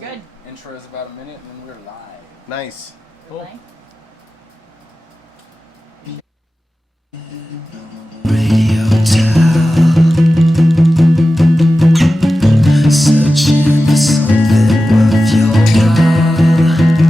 Good. Intro is about a minute, and then we're live. Nice. Cool. Radio dial, searching for something worth your while.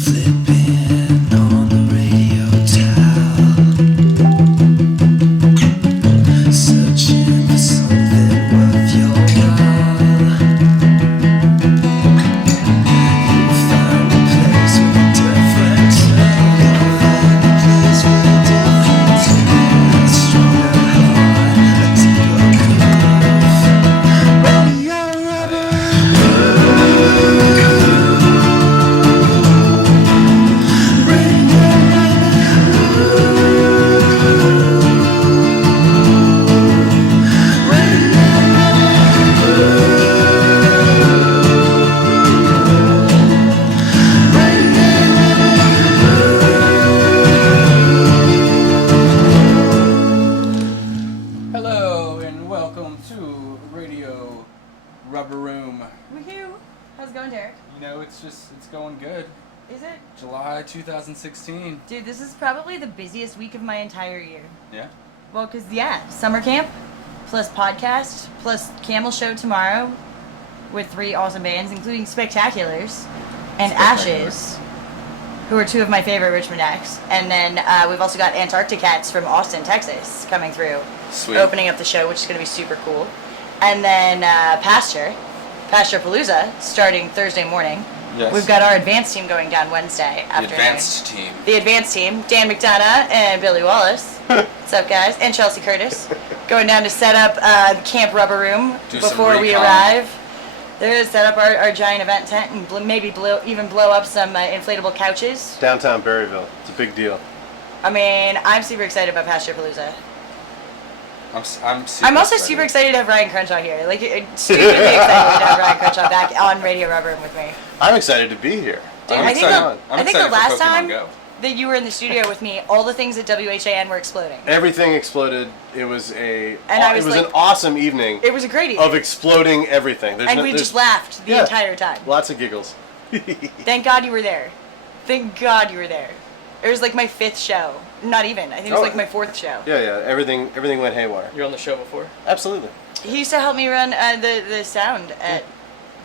Flipping on the radio dial, searching for something worth your while. You'll find a place with a different tone. You'll find a place with a different tone. A stronger heart, a deeper groove. Radio rubber. Hello, and welcome to Radio Rubber Room. Woohoo! How's it going, Derek? You know, it's going good. Is it? July 2016. Dude, this is probably the busiest week of my entire year. Yeah? Well, because, summer camp, plus podcast, plus Camel Show tomorrow with 3 awesome bands, including Spectaculars and Ashes, who are 2 of my favorite Richmond acts. And then we've also got Antarctic Cats from Austin, Texas, coming through, Sweet. opening up the show, which is going to be super cool. And then Pasture Palooza, starting Thursday morning. Yes. We've got our advanced team going down Wednesday The afternoon. advanced team. The advanced team, Dan McDonough and Billy Wallace. What's up, guys? And Chelsea Curtis. Going down to set up Camp Rubber Room Do some before we recon. arrive. They're going to set up our giant event tent and maybe even blow up some inflatable couches. Downtown Berryville. It's a big deal. I mean, I'm super excited about Pasture Palooza. I'm I'm also super excited to have Ryan Crenshaw here. Like, stupidly excited to have Ryan Crenshaw back on Radio Rubber Room with me. I'm excited to be here. Dude, I'm I think excited. the, I'm I think excited the for last Pokemon time Go. that you were in the studio with me, all the things at WHAN were exploding. Everything exploded. It was an like- awesome evening It was a great evening. of exploding everything. And we just laughed the entire time. Lots of giggles. Thank God you were there. Thank God you were there. It was like my 5th show. Not even. I think it was like my 4th show. Yeah. Everything went haywire. You're on the show before? Absolutely. He used to help me run the sound at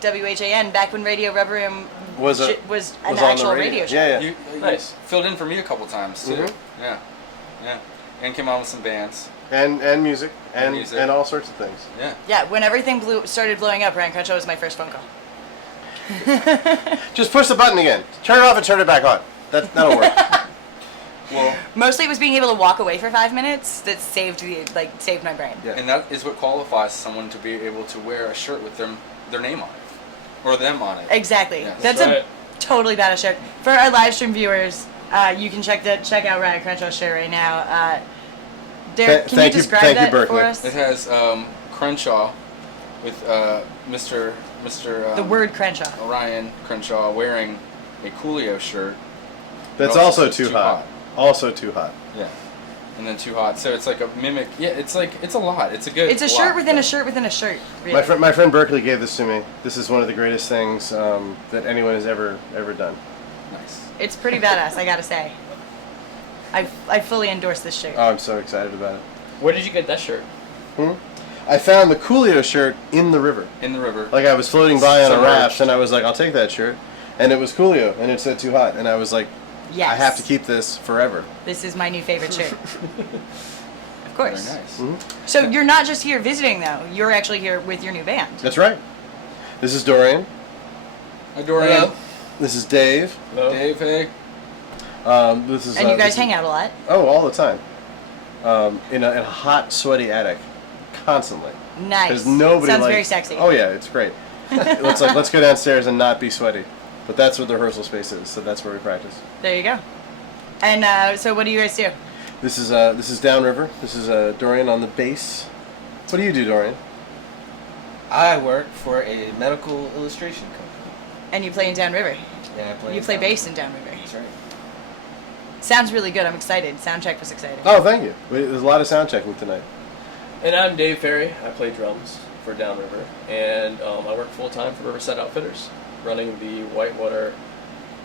WHAN back when Radio Rubber Room was an on actual the radio show. Yeah. You Nice. filled in for me a couple times, too. Mhm. Yeah. And came on with some bands. And music and all sorts of things. Yeah. Yeah, when everything started blowing up, Ryan Crenshaw was my first phone call. Just push the button again. Turn it off and turn it back on. That'll work. Well, Mostly it was being able to walk away for 5 minutes that saved my brain. Yeah. and that is what qualifies someone to be able to wear a shirt with their name on it. Or them on it. Exactly. Yes. That's Right. a totally badass shirt. For our live stream viewers, you can check out Ryan Crenshaw's shirt right now. Derek, can you describe thank you, that Berkeley. for us? It has Crenshaw with Mr. The word Crenshaw. Ryan Crenshaw wearing a Coolio shirt. That's But also too hot. Also too hot. Yeah. And then Too Hot. So it's like a mimic. Yeah, it's a lot. It's a good It's a lot. shirt within a shirt within a shirt. Really. My friend Berkeley gave this to me. This is one of the greatest things that anyone has ever done. Nice. It's pretty badass, I gotta say. I fully endorse this shirt. Oh, I'm so excited about it. Where did you get that shirt? I found the Coolio shirt in the river. In the river. Like I was floating by on a Submerged. raft, and I was like, "I'll take that shirt," and it was Coolio, and it said "Too Hot," and I was like, Yes. "I have to keep this forever." This is my new favorite shirt. Of Very course. nice. So you're not just here visiting, though. You're actually here with your new band. That's right. This is Dorian. Hi, Dorian. Hello. This is Dave. Hello? Dave, hey. This is. And you this guys is- hang out a lot. Oh, all the time. In a hot, sweaty attic, constantly. Nice. Because nobody Sounds like- very sexy. Oh yeah, it's great. let's go downstairs and not be sweaty. But that's what the rehearsal space is, so that's where we practice. There you go. And so what do you guys do? This is Downriver. This is Dorian on the bass. What do you do, Dorian? I work for a medical illustration company. And you play in Downriver. Yeah, I play. You play bass in Downriver. That's right. Sounds really good. I'm excited. Soundcheck was exciting. Oh, thank you. There's a lot of sound checking tonight. And I'm Dave Ferry. I play drums for Downriver, and I work full time for Riverside Outfitters, running the whitewater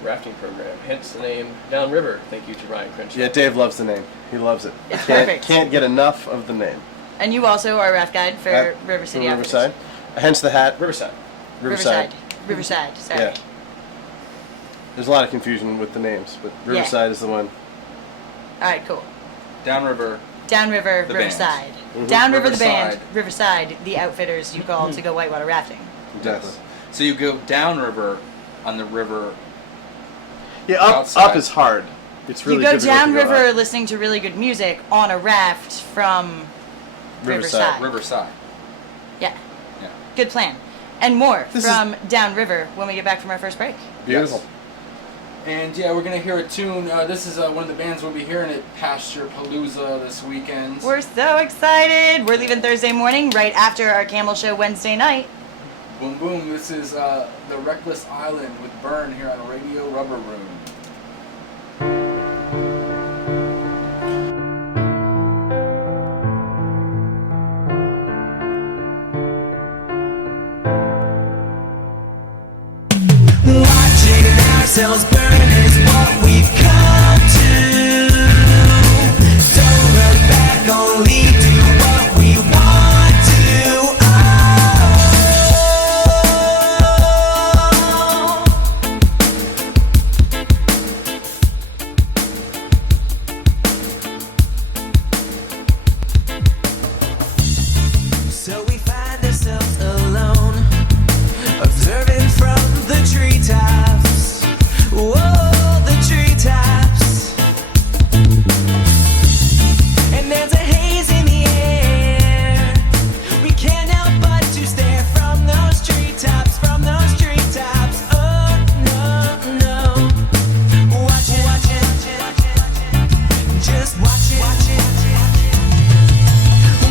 rafting program. Hence the name Downriver. Thank you to Ryan Crenshaw. Yeah, Dave loves the name. He loves it. It's perfect. Can't get enough of the name. And you also are a raft guide for At- River City for Outfitters. Riverside. Hence the hat. Riverside. Riverside. Sorry. Yeah. There's a lot of confusion with the names, but Riverside is the one. All right. Cool. Downriver. Downriver, The Riverside. Mhm. Downriver, the band. Riverside. Riverside, the outfitters you call to go whitewater rafting. Exactly. So you go downriver on the river. Yeah, up Outside. is hard. It's really you go difficult to downriver up. listening to really good music on a raft from Riverside. Riverside. Yeah. Yeah. Good plan. And more This from Downriver when we get back from our first break. Beautiful. Yes. And yeah, we're gonna hear a tune. This is one of the bands we'll be hearing at Pasture Palooza this weekend. We're so excited. We're leaving Thursday morning right after our Camel Show Wednesday night. Boom boom. This is the Reckless Island with Burn here on Radio Rubber Room. Watching ourselves burn is what we've come to. Don't look back, only do what we want to. So we find ourselves alone, observing from the treetops. Whoa, the treetops. And there's a haze in the air. We can't help but to stare from those treetops, from those treetops. Oh, no, no. Watch it. Just watch it.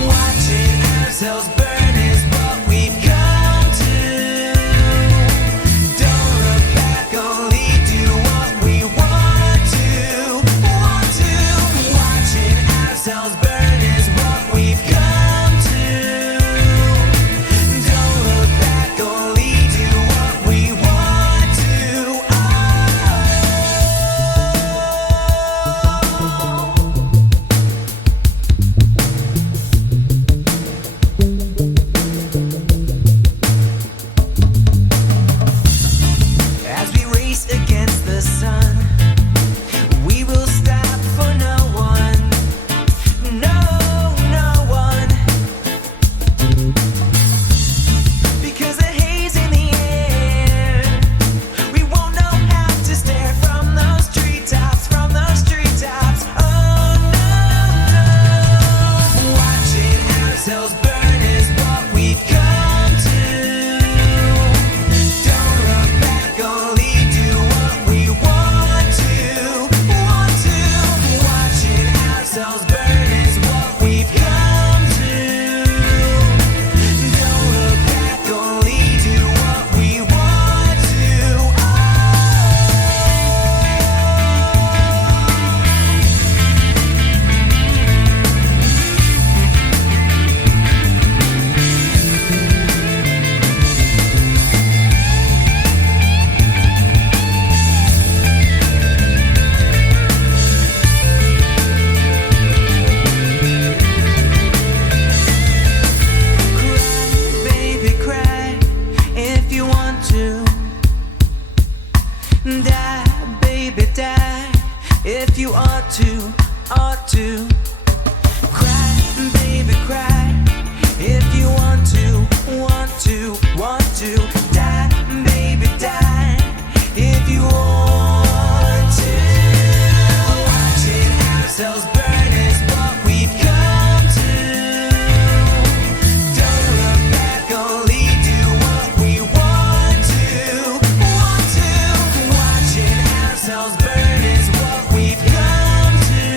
Watching ourselves burn is what we've come to. Don't look back, only do what we want to. Watching ourselves burn is what we've come to. Don't look back, only do what we want to. As we race against the sun, we will stop for no one. No one. Because the haze in the air, we won't know how to stare from those treetops, from those treetops. Oh no. Watching ourselves burn is what we've come to. Don't look back, only do what we want to. Watching ourselves burn is what we've come to. Don't look back, only do what we want to. Cry, baby, cry if you want to. Die, baby, die if you ought to. Cry, baby, cry if you want to. Die, baby, die if you want to. Watching ourselves burn is what we've come to. Don't look back, only do what we want to. Watching ourselves burn is what we've come to.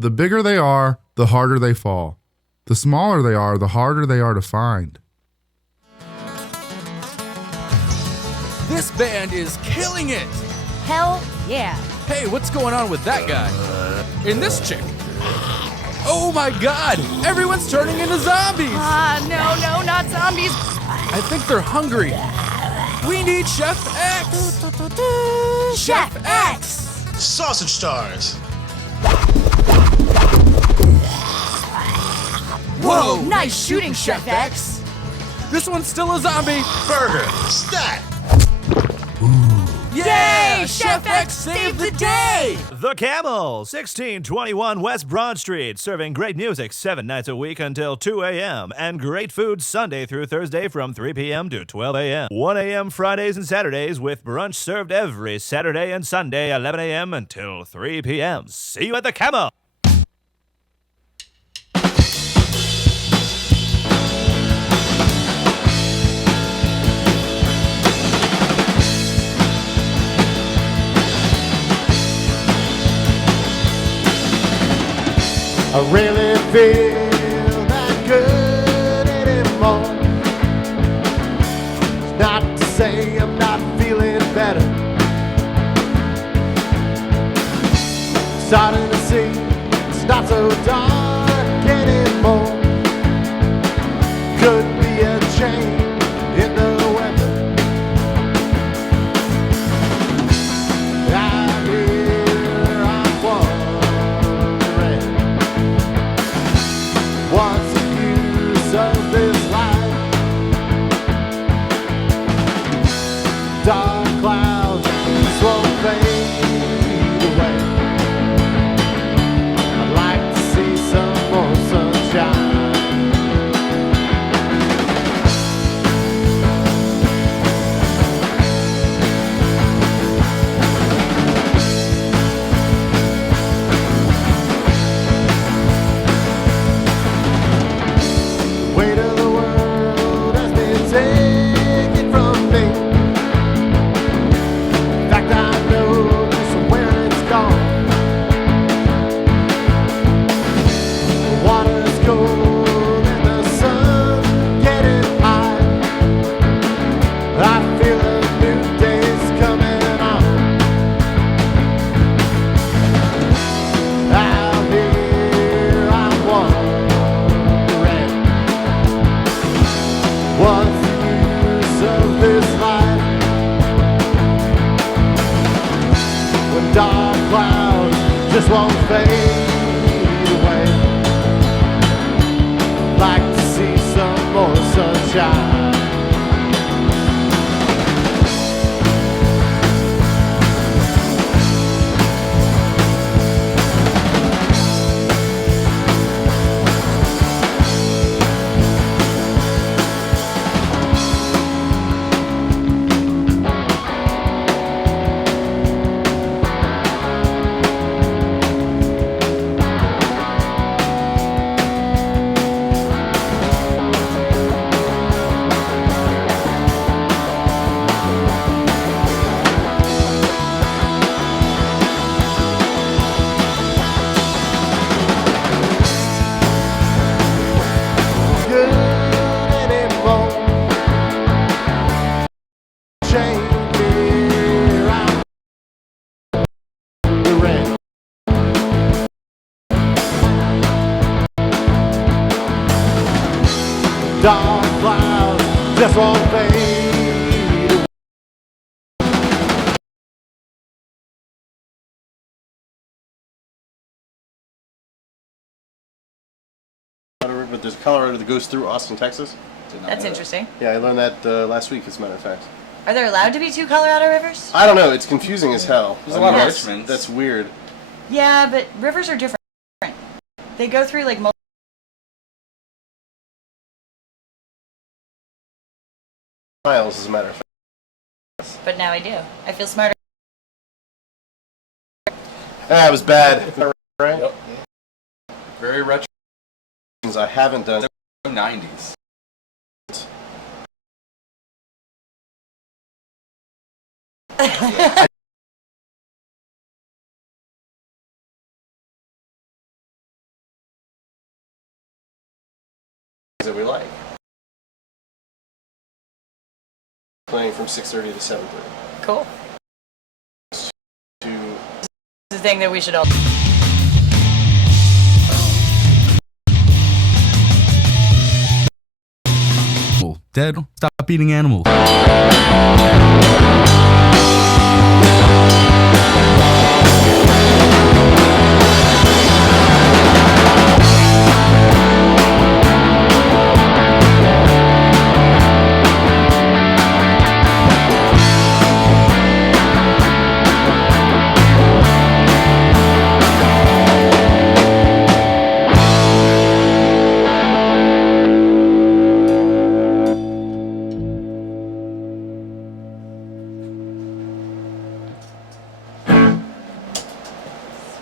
The bigger they are, the harder they fall. The smaller they are, the harder they are to find. This band is killing it. Hell yeah. Hey, what's going on with that guy? And this chick? Oh my god! Everyone's turning into zombies! No, not zombies. I think they're hungry. We need Chef X! Chef X! Sausage stars. Whoa! Nice shooting, Chef X. This one's still a zombie! Burger. Stat. Yeah! Yay! Chef X saved the day! The Camel, 1621 West Broad Street, serving great music 7 nights a week until 2 a.m. and great food Sunday through Thursday from 3 p.m. to 12 a.m. 1 a.m. Fridays and Saturdays with brunch served every Saturday and Sunday 11 a.m. until 3 p.m. See you at The Camel! I really feel that good anymore. It's not to say I'm not feeling better. Starting to see it's not so dark anymore. Could be a change in the weather. Out here I'm wondering, what's the use of this life? Dark clouds just won't fade away. I'd like to see some more sunshine. The weight of the world has been taken from me. In fact, I know just where it's gone. The water's cold and the sun's getting high. I feel a new day's coming on. Out here I'm wondering, what's the use of this life? When dark clouds just won't fade away. Like to see some more sunshine. Good anymore. Change here I'm wondering. Dark clouds just won't fade away. But there's a Colorado that goes through Austin, Texas. That's interesting. Yeah, I learned that last week, as a matter of fact. Are there allowed to be 2 Colorado rivers? I don't know. It's confusing as hell. There's a lot of Yes. Richmonds. That's weird. Yeah, but rivers are different. They go through like Miles, as a matter of fact. but now I do. I feel smarter. Ah, it was bad. Right? Yep. Very retro I haven't done. 90s. that we like. Playing from 6:30 to 7:30. Cool. To The thing that we should all. Dead, stop eating animals.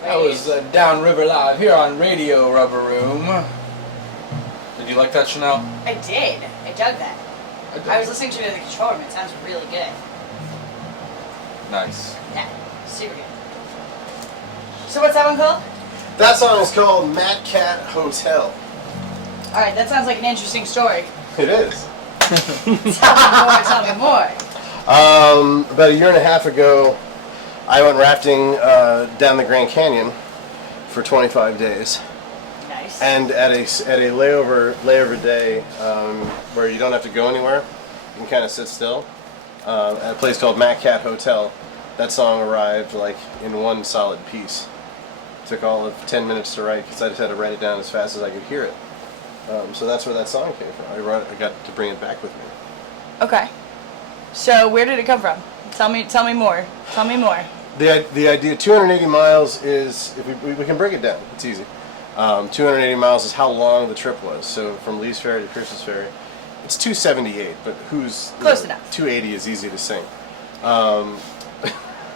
That was Downriver Live here on Radio Rubber Room. Did you like that, Chanel? I did. I dug that. I was listening to it in the control room. It sounds really good. Nice. Yeah, super good. So what's that one called? that song is called Mad Cat Hotel. All right, that sounds like an interesting story. It is. Tell me more. About a year and a half ago, I went rafting down the Grand Canyon for 25 days. Nice. And at a layover day where you don't have to go anywhere, you can kind of sit still. At a place called Mad Cat Hotel, that song arrived like in one solid piece. Took all of 10 minutes to write because I just had to write it down as fast as I could hear it. So that's where that song came from. I got to bring it back with me. Okay. So where did it come from? Tell me more. Tell me more. The idea, 280 miles is, if we can break it down, it's easy. 280 miles is how long the trip was. So from Lee's Ferry to Pierce's Ferry, it's 278, but Close enough. 280 is easy to sing.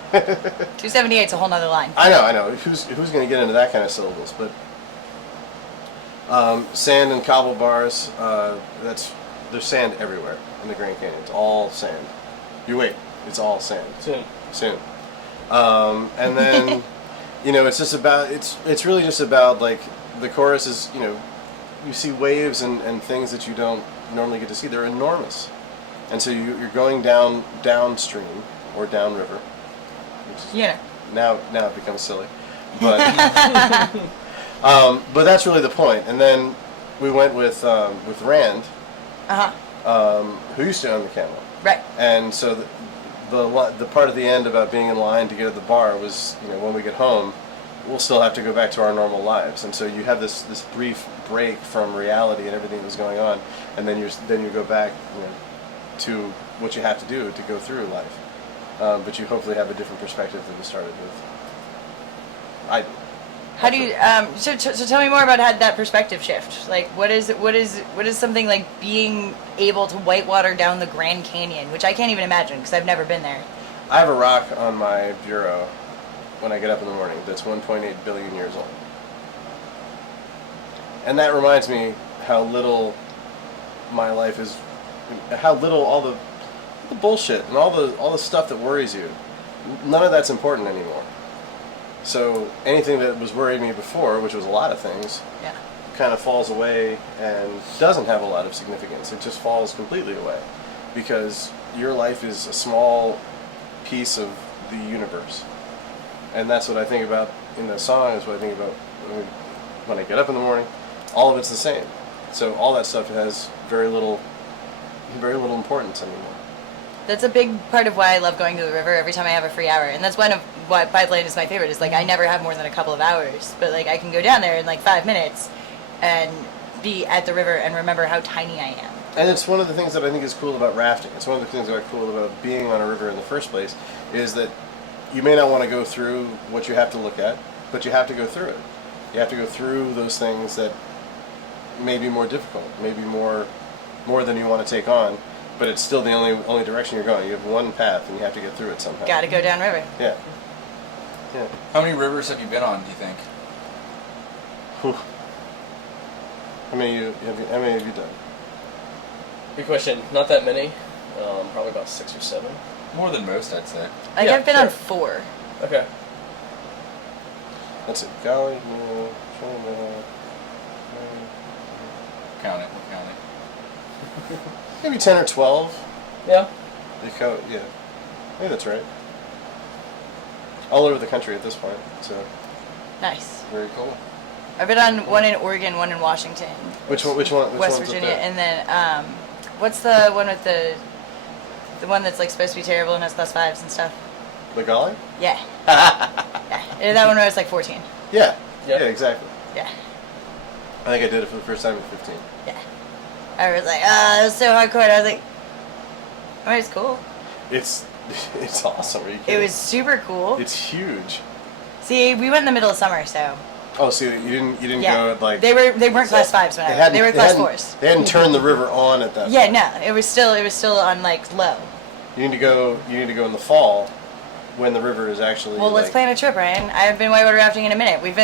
278 is a whole nother line. I know. Who's going to get into that kind of syllables? But sand and cobble bars. There's sand everywhere in the Grand Canyon. It's all sand. You wait. It's all sand. Soon. And then, it's just about. It's really just about like the chorus is. You see waves and things that you don't normally get to see. They're enormous, and so you're going downstream or downriver. Now it becomes silly, but but that's really the point. And then we went with Rand, who used to own the camel, right? And so the part of the end about being in line to get at the bar was, when we get home, we'll still have to go back to our normal lives. And so you have this brief break from reality and everything that was going on, and then you go back to what you have to do to go through life. But you hopefully have a different perspective than you started with. I do. How do you? So tell me more about how that perspective shift. Like, what is something like being able to whitewater down the Grand Canyon, which I can't even imagine because I've never been there. I have a rock on my bureau when I get up in the morning that's 1.8 billion years old, and that reminds me how little my life is, how little all the bullshit and all the stuff that worries you, none of that's important anymore. So anything that was worrying me before, which was a lot of things, kind of falls away and doesn't have a lot of significance. It just falls completely away because your life is a small piece of the universe. And that's what I think about in the song, is what I think about when I get up in the morning. All of it's the same. So all that stuff has very little importance anymore. That's a big part of why I love going to the river every time I have a free hour, and that's one of why Pipeline is my favorite. Is like I never have more than a couple of hours, but like I can go down there in like 5 minutes and be at the river and remember how tiny I am. And it's one of the things that I think is cool about rafting. It's one of the things that are cool about being on a river in the first place, is that you may not want to go through what you have to look at, but you have to go through it. You have to go through those things that may be more difficult, maybe more than you want to take on. But it's still the only direction you're going. You have one path, and you have to get through it somehow. Got to go downriver. Yeah. How many rivers have you been on, do you think? Whew. How many have you done? Good question. Not that many. Probably about 6 or 7. More than most, I'd say. I've been on 4. Okay. That's it. Golly. Count it. We'll count it. Maybe 10 or 12. Yeah. Yeah. Maybe that's right. All over the country at this point. So Nice. very cool. I've been on one in Oregon, one in Washington, Which one? Which West one's up Virginia, there? and then what's the one with the one that's like supposed to be terrible and has +5s and stuff? The Golly? Yeah. Yeah. And that one was like 14. Yeah. Yep. Yeah, exactly. Yeah. I think I did it for the first time at 15. Yeah. I was like, it was so hardcore. I was like, oh, it's cool. It's awesome. Are you kidding? It was super cool. It's huge. See, we went in the middle of summer, so Oh, so you didn't yeah. go at like They weren't class 5s when I went. They were class 4s. They hadn't turned the river on at that. Yeah, point. no, it was still on like low. You need to go in the fall when the river is actually. Well, let's plan a trip, Ryan. I haven't been whitewater rafting in a minute. We've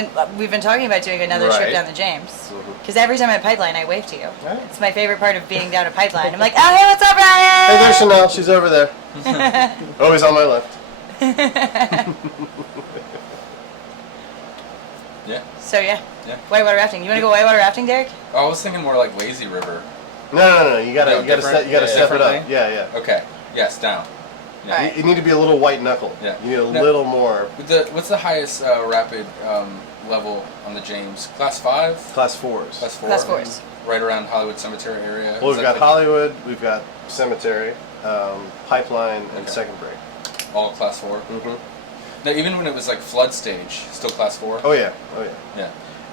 been talking about doing another Right. trip down the James. Mhm. Because every time I pipeline, I wave to you. Right. It's my favorite part of being down a pipeline. I'm like, oh, hey, what's up, Ryan? Hey, there's Chanel. She's over there. Always on my left. Yeah. So yeah, Yeah. whitewater rafting. You want to go whitewater rafting, Derek? Oh, I was thinking more like lazy river. No. You gotta No, different- step it different up. thing? Yeah. Okay. Yes, down. Yeah. Alright. You need to be a little white knuckle. Yeah. You need a No. little more. What's the highest rapid level on the James? Class 5? Class 4s. Class 4? Class 4s. Right around Hollywood Cemetery area? Well, Is we've that got the- Hollywood, we've got Cemetery, Pipeline, and Okay. Second Break. All class 4? Mm-hmm. Now, even when it was like flood stage, still class 4? Oh yeah. Yeah.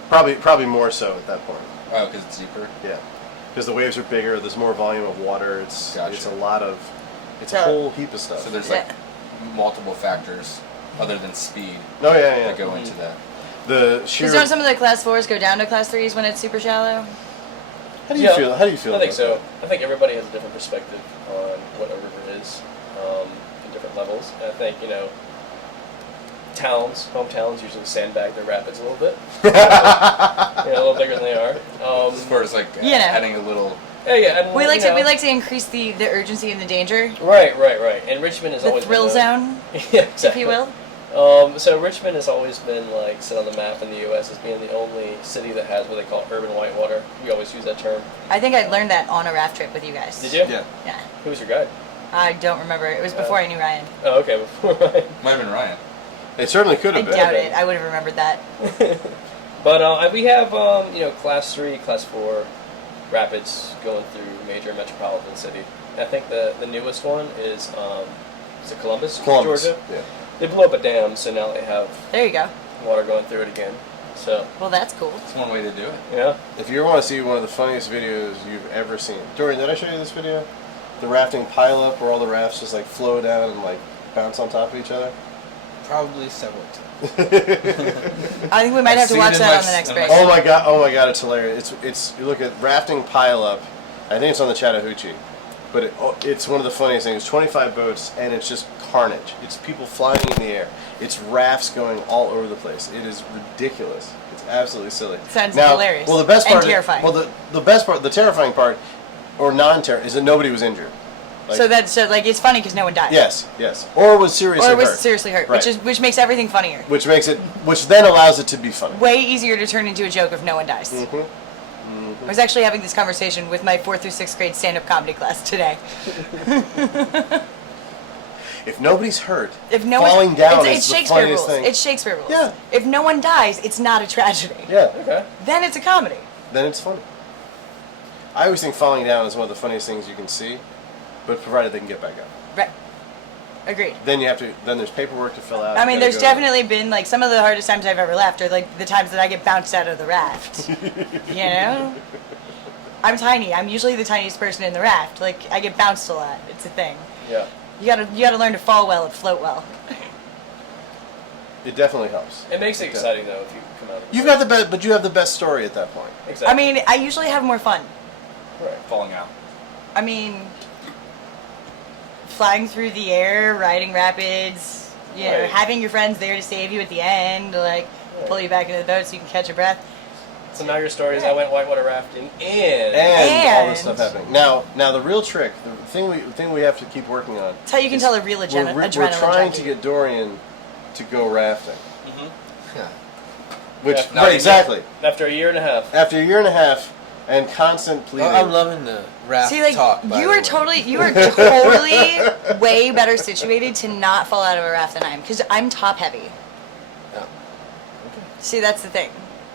Probably more so at that point. Oh, because it's deeper? Yeah, because the waves are bigger. There's more volume of water. It's Gotcha. a lot of. It's a So- whole heap of stuff. So there's Yeah. like multiple factors other than speed Oh yeah. that go into that. The sheer. Because don't some of the class 4s go down to class 3s when it's super shallow? How do you feel? How do you feel? I think about so. I think everybody has a different perspective on what a river is, in different levels. And I think, hometowns usually sandbag their rapids a little bit. A little bigger than they are. As far as like You know. adding a little. Yeah. And, We like to increase the urgency and the danger, Right. And Richmond has the always thrill been zone, yeah, if exactly. you will. So Richmond has always been like set on the map in the U.S. as being the only city that has what they call urban whitewater. We always use that term. I think I learned that on a raft trip with you guys. Did you? Yeah. Yeah. Who was your guide? I don't remember. It was before I knew Ryan. Oh, okay. Before Ryan. Might have been Ryan. It certainly could I have been. doubt it. I would have remembered that. But we have class 3, class 4 rapids going through major metropolitan city. I think the newest one is it Columbus, Georgia? Yeah. They blew up a dam, so now they have There you go. water going through it again. So Well, that's cool. It's one way to do it. yeah, If you want to see one of the funniest videos you've ever seen, Dorian, did I show you this video? The rafting pileup where all the rafts just like flow down and like bounce on top of each other. Probably several times. I think we might I've have to seen watch it in that my on the next in break. my- Oh my god, it's hilarious. It's you look at rafting pileup. I think it's on the Chattahoochee, but it's one of the funniest things. 25 boats and it's just carnage. It's people flying in the air. It's rafts going all over the place. It is ridiculous. It's absolutely silly. Sounds now, hilarious. Well, the best And part, terrifying. Well, the best part, the terrifying part, or non-terrifying, is that nobody was injured. Like, So it's funny because no one died. yes, or was seriously hurt. Right. Right. which makes everything funnier. Which then allows it to be funny. Way easier to turn into a joke if no one dies. Mm-hmm. I was actually having this conversation with my 4th through 6th grade stand-up comedy class today. If nobody's hurt, If no falling one, down it's is the Shakespeare funniest rules. thing. It's Shakespeare rules. Yeah. If no one dies, it's not a tragedy. Yeah. okay. Then it's a comedy. Then it's funny. I always think falling down is one of the funniest things you can see, but provided they can get back up. Right. Agreed. Then there's paperwork to fill out. I You mean, gotta there's go- definitely been, like, some of the hardest times I've ever laughed are, like, the times that I get bounced out of the raft. You know? I'm tiny. I'm usually the tiniest person in the raft. Like, I get bounced a lot. It's a thing. Yeah. You gotta learn to fall well and float well. It definitely helps. It makes it exciting though if you come out. Of the You've got the best, but you have the best story at that point. Exactly. I mean, I usually have more fun. right. Falling out. I mean, flying through the air, riding rapids, you know, Right. having your friends there to save you at the end, like, pull you back into the boat so you can catch your breath. So now your story is I went whitewater rafting and And all this stuff happening. Now the real trick, the thing we have to keep working on. That's how you can tell a real We're adrenaline trying junkie. to get Dorian to go rafting. Yeah. Which Yeah. right, exactly. after a year and a half. After a year and a half, and constant pleading. I'm loving the rap See, like, talk. by you the are way. totally way better situated to not fall out of a raft than I am, because I'm top heavy. Yeah. See, that's the thing.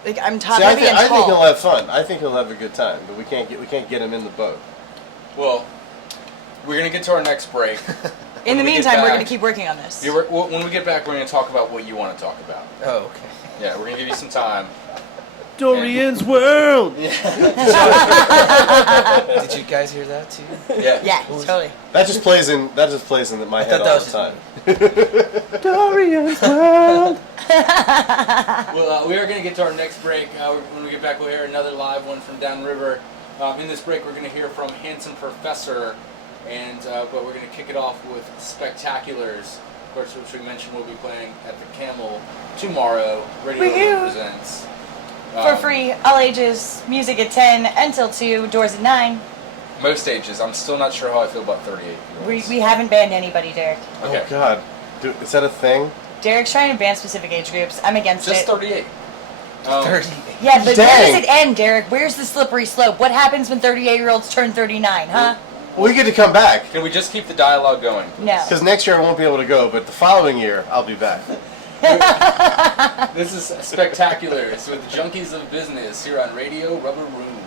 Like, I'm top See, I, heavy thi- and I tall. think he'll have fun. I think he'll have a good time, but we can't get him in the boat. Well, we're gonna get to our next break. In the When we get meantime, we're back- going to keep working on this. When we get back, we're gonna talk about what you want to talk about. Oh, okay. Yeah, we're gonna give you some time. Dorian's World. Did you guys hear that too? Yeah. Yeah, totally. That just plays in my head thought all that the was time. Dorian's World. Well, we are going to get to our next break. When we get back, we'll hear another live one from Downriver. In this break, we're going to hear from Handsome Professor, and but we're going to kick it off with Spectaculars, of course, which we mentioned we'll be playing at the Camel tomorrow. Radio Woohoo! presents. For free, all ages, music at 10 until 2, doors at 9. Most ages. I'm still not sure how I feel about 38-year-olds. We haven't banned anybody, Derek. Okay. Oh God, dude, is that a thing? Derek's trying to ban specific age groups. I'm against Just it. 38. 30. Yeah, but Dang. where does it end, Derek? Where's the slippery slope? What happens when 38-year-olds turn 39, huh? We get to come back. Can we just keep the dialogue going? No. Because next year I won't be able to go, but the following year I'll be back. This is Spectaculars with Junkies of Business here on Radio Rubber Room.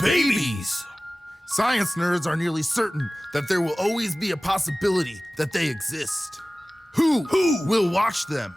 Babies! Science nerds are nearly certain that there will always be a possibility that they exist. Who will watch them?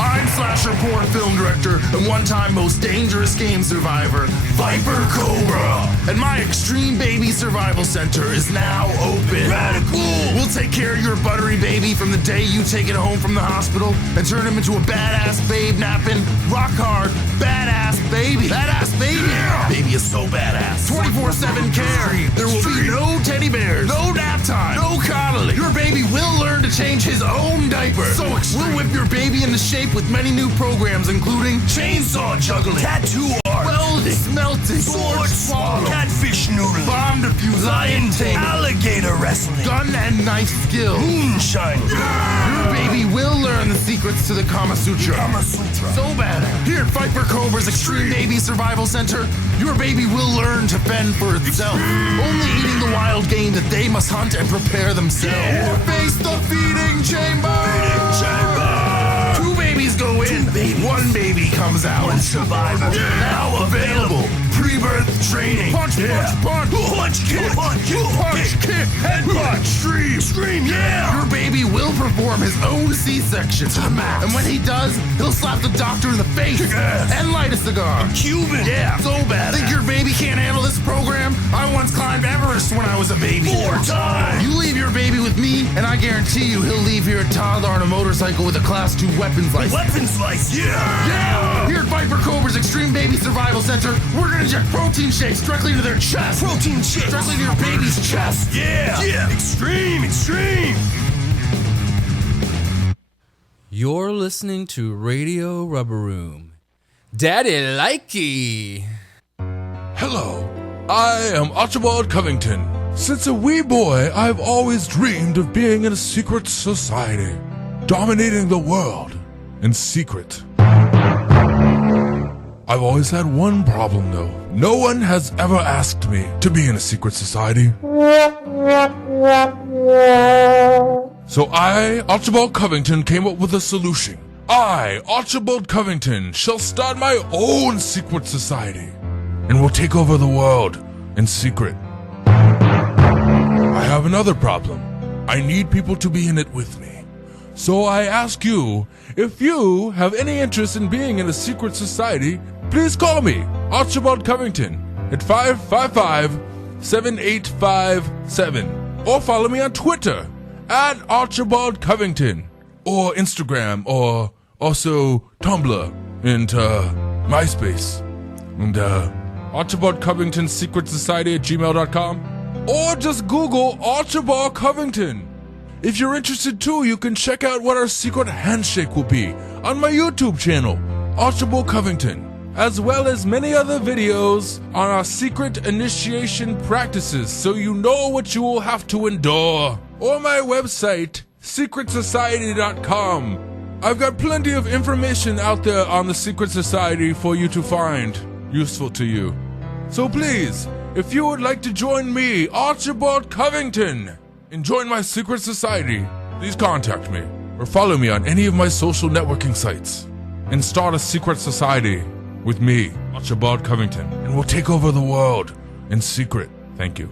I'm slasher porn film director and one-time most dangerous game survivor, Viper Cobra. And my Extreme Baby Survival Center is now open. Radical! We'll take care of your buttery baby from the day you take it home from the hospital and turn him into a badass babe napping, rock hard, badass baby. Badass baby! Yeah. Baby is so badass. 24/7 care. There will be no teddy bears, no nap time, no coddling. Your baby will learn to change his own diaper. So we'll whip your baby into shape with many new programs, including chainsaw juggling, tattoo art, welding, smelting, sword swallow, catfish noodling, bomb defusing, lion taming, alligator wrestling, gun and knife skill, moonshine. Your baby will learn the secrets to the Kama Sutra. So badass. Here at Viper Cobra's Extreme Baby Survival Center, your baby will learn to fend for itself, only eating the wild game that they must hunt and prepare themselves. Or face the feeding chamber. Two babies go in, one baby comes out. One survivor. Now available. Pre-birth training. Punch, punch, kick, head punch, scream, yeah. Your baby will perform his own C-section to the max. And when he does, he'll slap the doctor in the face and light a cigar. Cuban. Yeah, so bad. Think your baby can't handle this program? I once climbed Everest when I was a baby. 4 times. You leave your baby with me, and I guarantee you he'll leave here a toddler on a motorcycle with a Class 2 weapons license. Weapons license? Yeah! Here at Viper Cobra's Extreme Baby Survival Center, we're gonna inject protein shakes directly into their chest. Protein shakes directly to your baby's chest. Yeah! Extreme! You're listening to Radio Rubber Room. Daddy likey. Hello, I am Archibald Covington. Since a wee boy, I've always dreamed of being in a secret society, dominating the world in secret. I've always had one problem though. No one has ever asked me to be in a secret society. So I, Archibald Covington, came up with a solution. I, Archibald Covington, shall start my own secret society and will take over the world in secret. I have another problem. I need people to be in it with me. So I ask you, if you have any interest in being in a secret society, please call me, Archibald Covington, at 555-7857, or follow me on Twitter, at Archibald Covington, or Instagram, or also Tumblr, and MySpace, and Archibald Covington Secret Society at gmail.com, or just Google Archibald Covington. If you're interested too, you can check out what our secret handshake will be on my YouTube channel, Archibald Covington, as well as many other videos on our secret initiation practices so you know what you will have to endure, or my website, secretsociety.com. I've got plenty of information out there on the secret society for you to find useful to you. So please, if you would like to join me, Archibald Covington, and join my secret society, please contact me or follow me on any of my social networking sites and start a secret society with me, Archibald Covington, and we'll take over the world in secret. Thank you.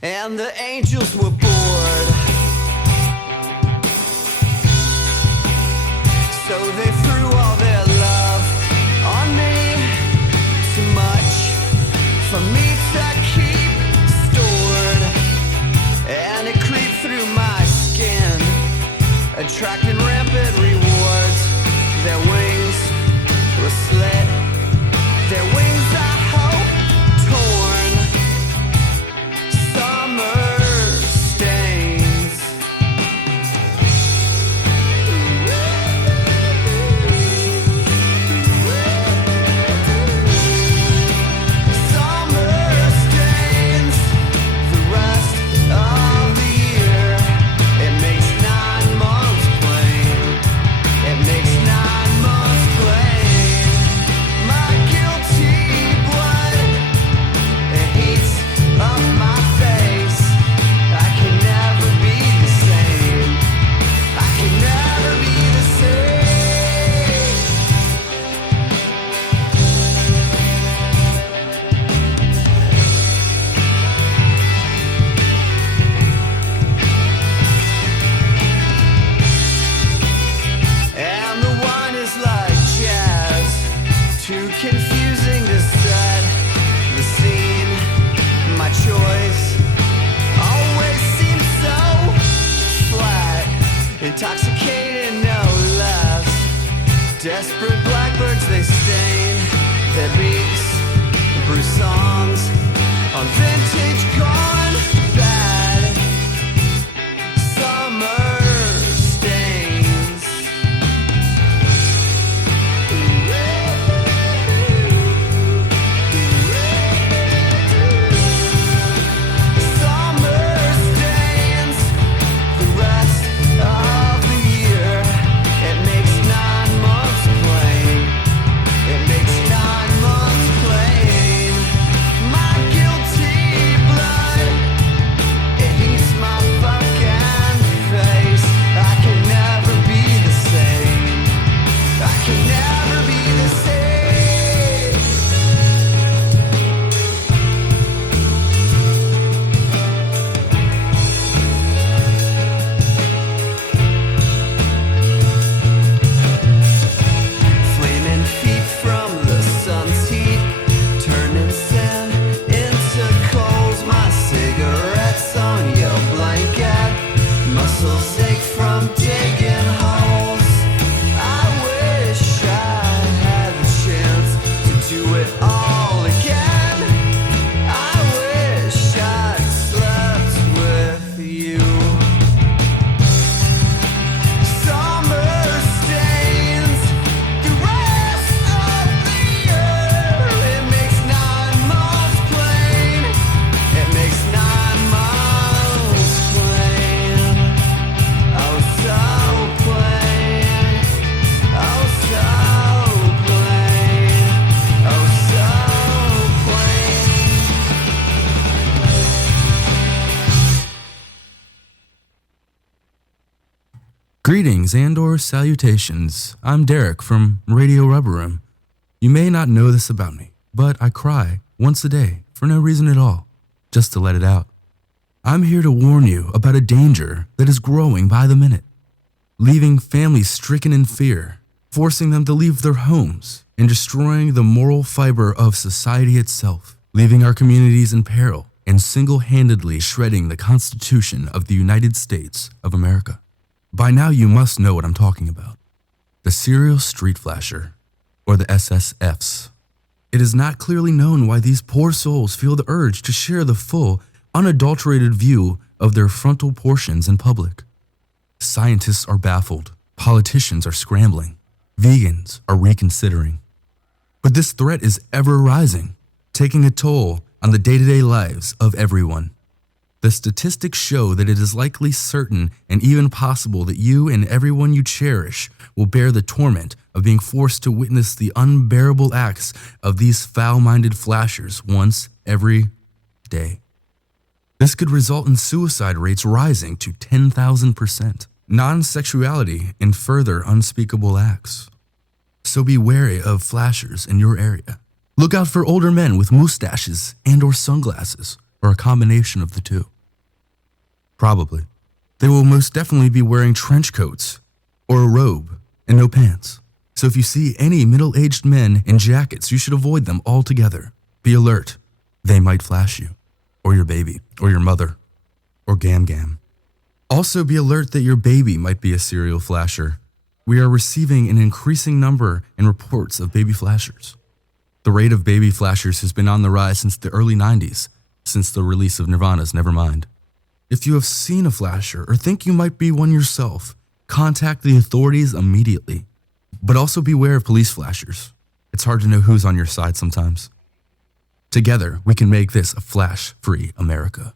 And the angels were bored, so they threw all their love on me. Too much for me to keep stored, and it creeped through my skin, attracting rampant rewards. Their wings were slit, their wings I hope torn. Summer stains. Summer stains the rest of the year. It makes 9 months plain. intoxicated no less. Desperate blackbirds, they stain their beaks, brew songs on vintage gone bad. Summer stains. Summer stains the rest of the year. It makes 9 months plain. It makes 9 months plain. My guilty blood, it heats my fucking face. I can never be the same. I can never be the same. Flaming feet from the sun's heat, turning sand into coals. My cigarettes on your blanket, muscles ache from digging holes. I wish I had the chance to do it all again. I wish I'd slept with you. Summer stains the rest of the year. It makes 9 months plain. It makes 9 months plain. Oh, so plain. Oh, so plain. Oh, so plain. Greetings and/or salutations. I'm Derek from Radio Rubber Room. You may not know this about me, but I cry once a day for no reason at all, just to let it out. I'm here to warn you about a danger that is growing by the minute, leaving families stricken in fear, forcing them to leave their homes, and destroying the moral fiber of society itself, leaving our communities in peril and single-handedly shredding the Constitution of the United States of America. By now you must know what I'm talking about. The serial street flasher, or the SSFs. It is not clearly known why these poor souls feel the urge to share the full, unadulterated view of their frontal portions in public. Scientists are baffled, politicians are scrambling, vegans are reconsidering. But this threat is ever rising, taking a toll on the day-to-day lives of everyone. The statistics show that it is likely certain and even possible that you and everyone you cherish will bear the torment of being forced to witness the unbearable acts of these foul-minded flashers once every day. This could result in suicide rates rising to 10,000%, non-sexuality, and further unspeakable acts. So be wary of flashers in your area. Look out for older men with mustaches and/or sunglasses, or a combination of the two. Probably. They will most definitely be wearing trench coats or a robe and no pants. So if you see any middle-aged men in jackets, you should avoid them altogether. Be alert. They might flash you, or your baby, or your mother, or Gam. Also be alert that your baby might be a serial flasher. We are receiving an increasing number in reports of baby flashers. The rate of baby flashers has been on the rise since the early 90s, since the release of Nirvana's Nevermind. If you have seen a flasher or think you might be one yourself, contact the authorities immediately. But also beware of police flashers. It's hard to know who's on your side sometimes. Together, we can make this a flash-free America.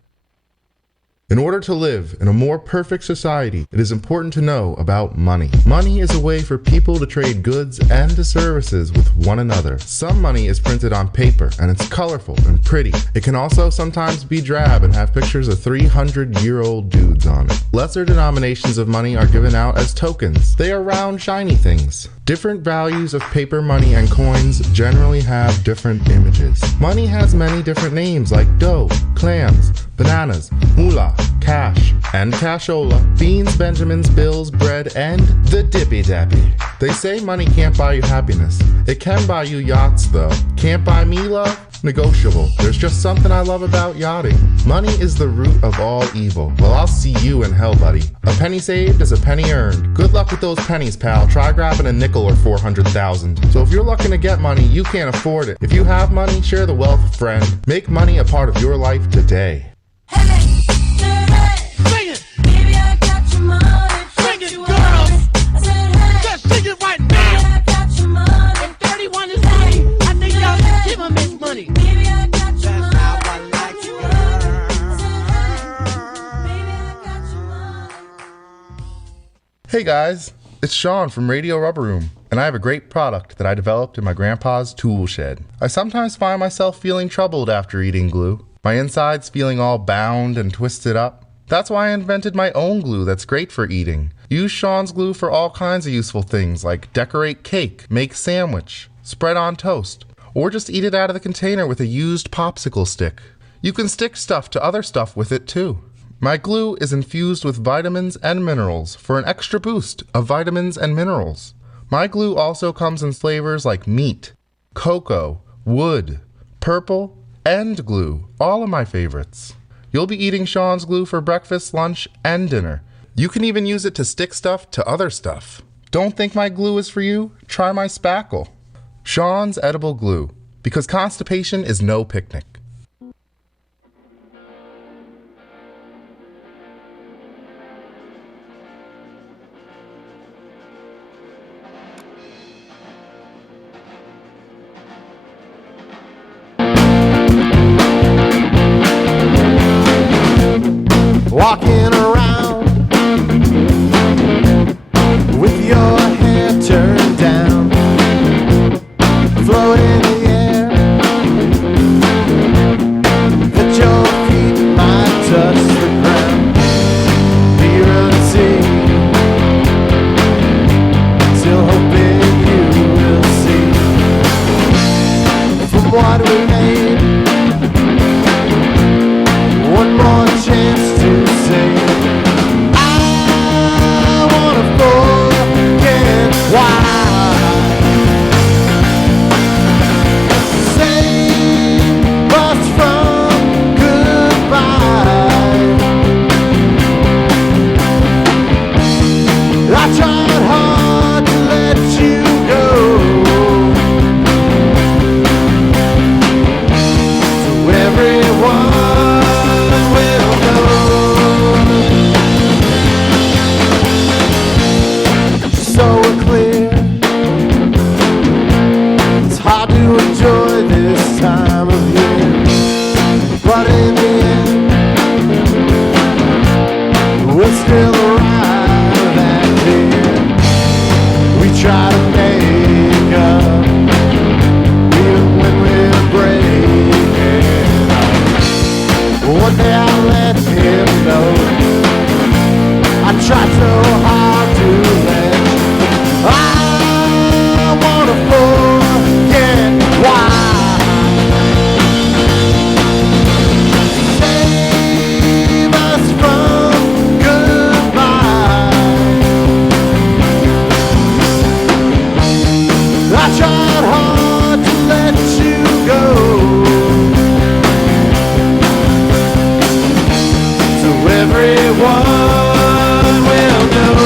In order to live in a more perfect society, it is important to know about money. Money is a way for people to trade goods and services with one another. Some money is printed on paper and it's colorful and pretty. It can also sometimes be drab and have pictures of 300-year-old dudes on it. Lesser denominations of money are given out as tokens. They are round, shiny things. Different values of paper money and coins generally have different images. Money has many different names like dough, clams, bananas, moolah, cash, and cashola, beans, benjamins, bills, bread, and the dippy dappy. They say money can't buy you happiness. It can buy you yachts though. Can't buy me love? negotiable. There's just something I love about yachting. Money is the root of all evil. Well, I'll see you in hell, buddy. A penny saved is a penny earned. Good luck with those pennies, pal. Try grabbing a nickel or 400,000. So if you're looking to get money, you can't afford it. If you have money, share the wealth with a friend. Make money a part of your life today. Hey guys, it's Sean from Radio Rubber Room, and I have a great product that I developed in my grandpa's tool shed. I sometimes find myself feeling troubled after eating glue, my insides feeling all bound and twisted up. That's why I invented my own glue that's great for eating. Use Sean's glue for all kinds of useful things like decorate cake, make sandwich, spread on toast, or just eat it out of the container with a used popsicle stick. You can stick stuff to other stuff with it too. My glue is infused with vitamins and minerals for an extra boost of vitamins and minerals. My glue also comes in flavors like meat, cocoa, wood, purple, and glue, all of my favorites. You'll be eating Sean's glue for breakfast, lunch, and dinner. You can even use it to stick stuff to other stuff. Don't think my glue is for you? Try my spackle. Sean's edible glue, because constipation is no picnic. Walking around with your hair turned down, float in the air, that your feet might touch the ground. Hear and see, still hoping you will see from what we made. One more chance to say I wanna forget why. Save us from goodbye. I tried hard to let you go, so everyone enjoy this time of year, but in the end, we'll still arrive at here. We try to make up, even when we're breaking up. One day I'll let him know I tried so hard to let you. I wanna forget why. Save us from goodbye. I tried hard to let you go, so everyone will know.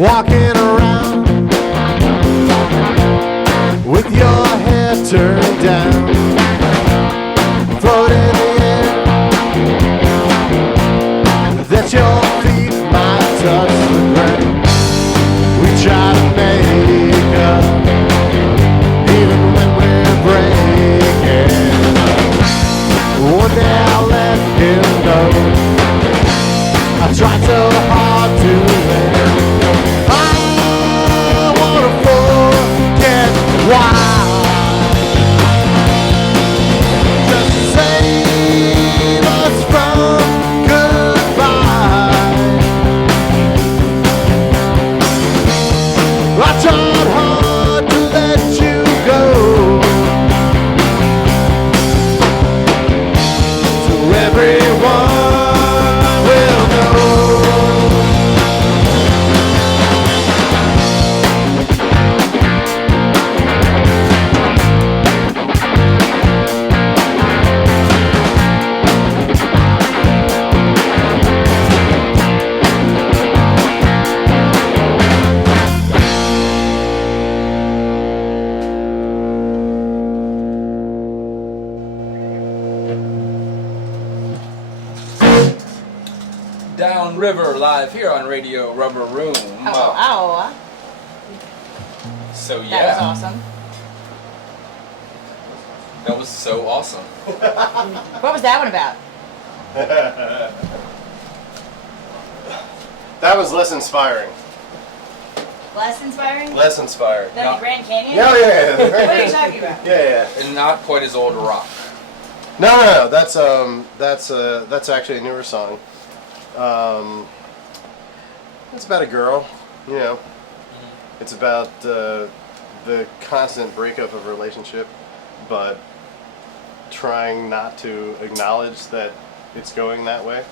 Walking around with your hair turned down, float in the air, that your feet might touch the ground. We try to make up, even when we're breaking up. One day I'll let I tried hard to let you go. So everyone will know. Downriver live here on Radio Rubber Room. Ow. So That yeah, was awesome. that was so awesome. What was that one about? That was less inspiring. Less inspiring? Less inspired. Than the Grand Canyon? Yeah. What are you talking about? Yeah. And not quite as old a rock. No. That's actually a newer song. It's about a girl, you know. It's about the constant breakup of a relationship, but trying not to acknowledge that it's going that way.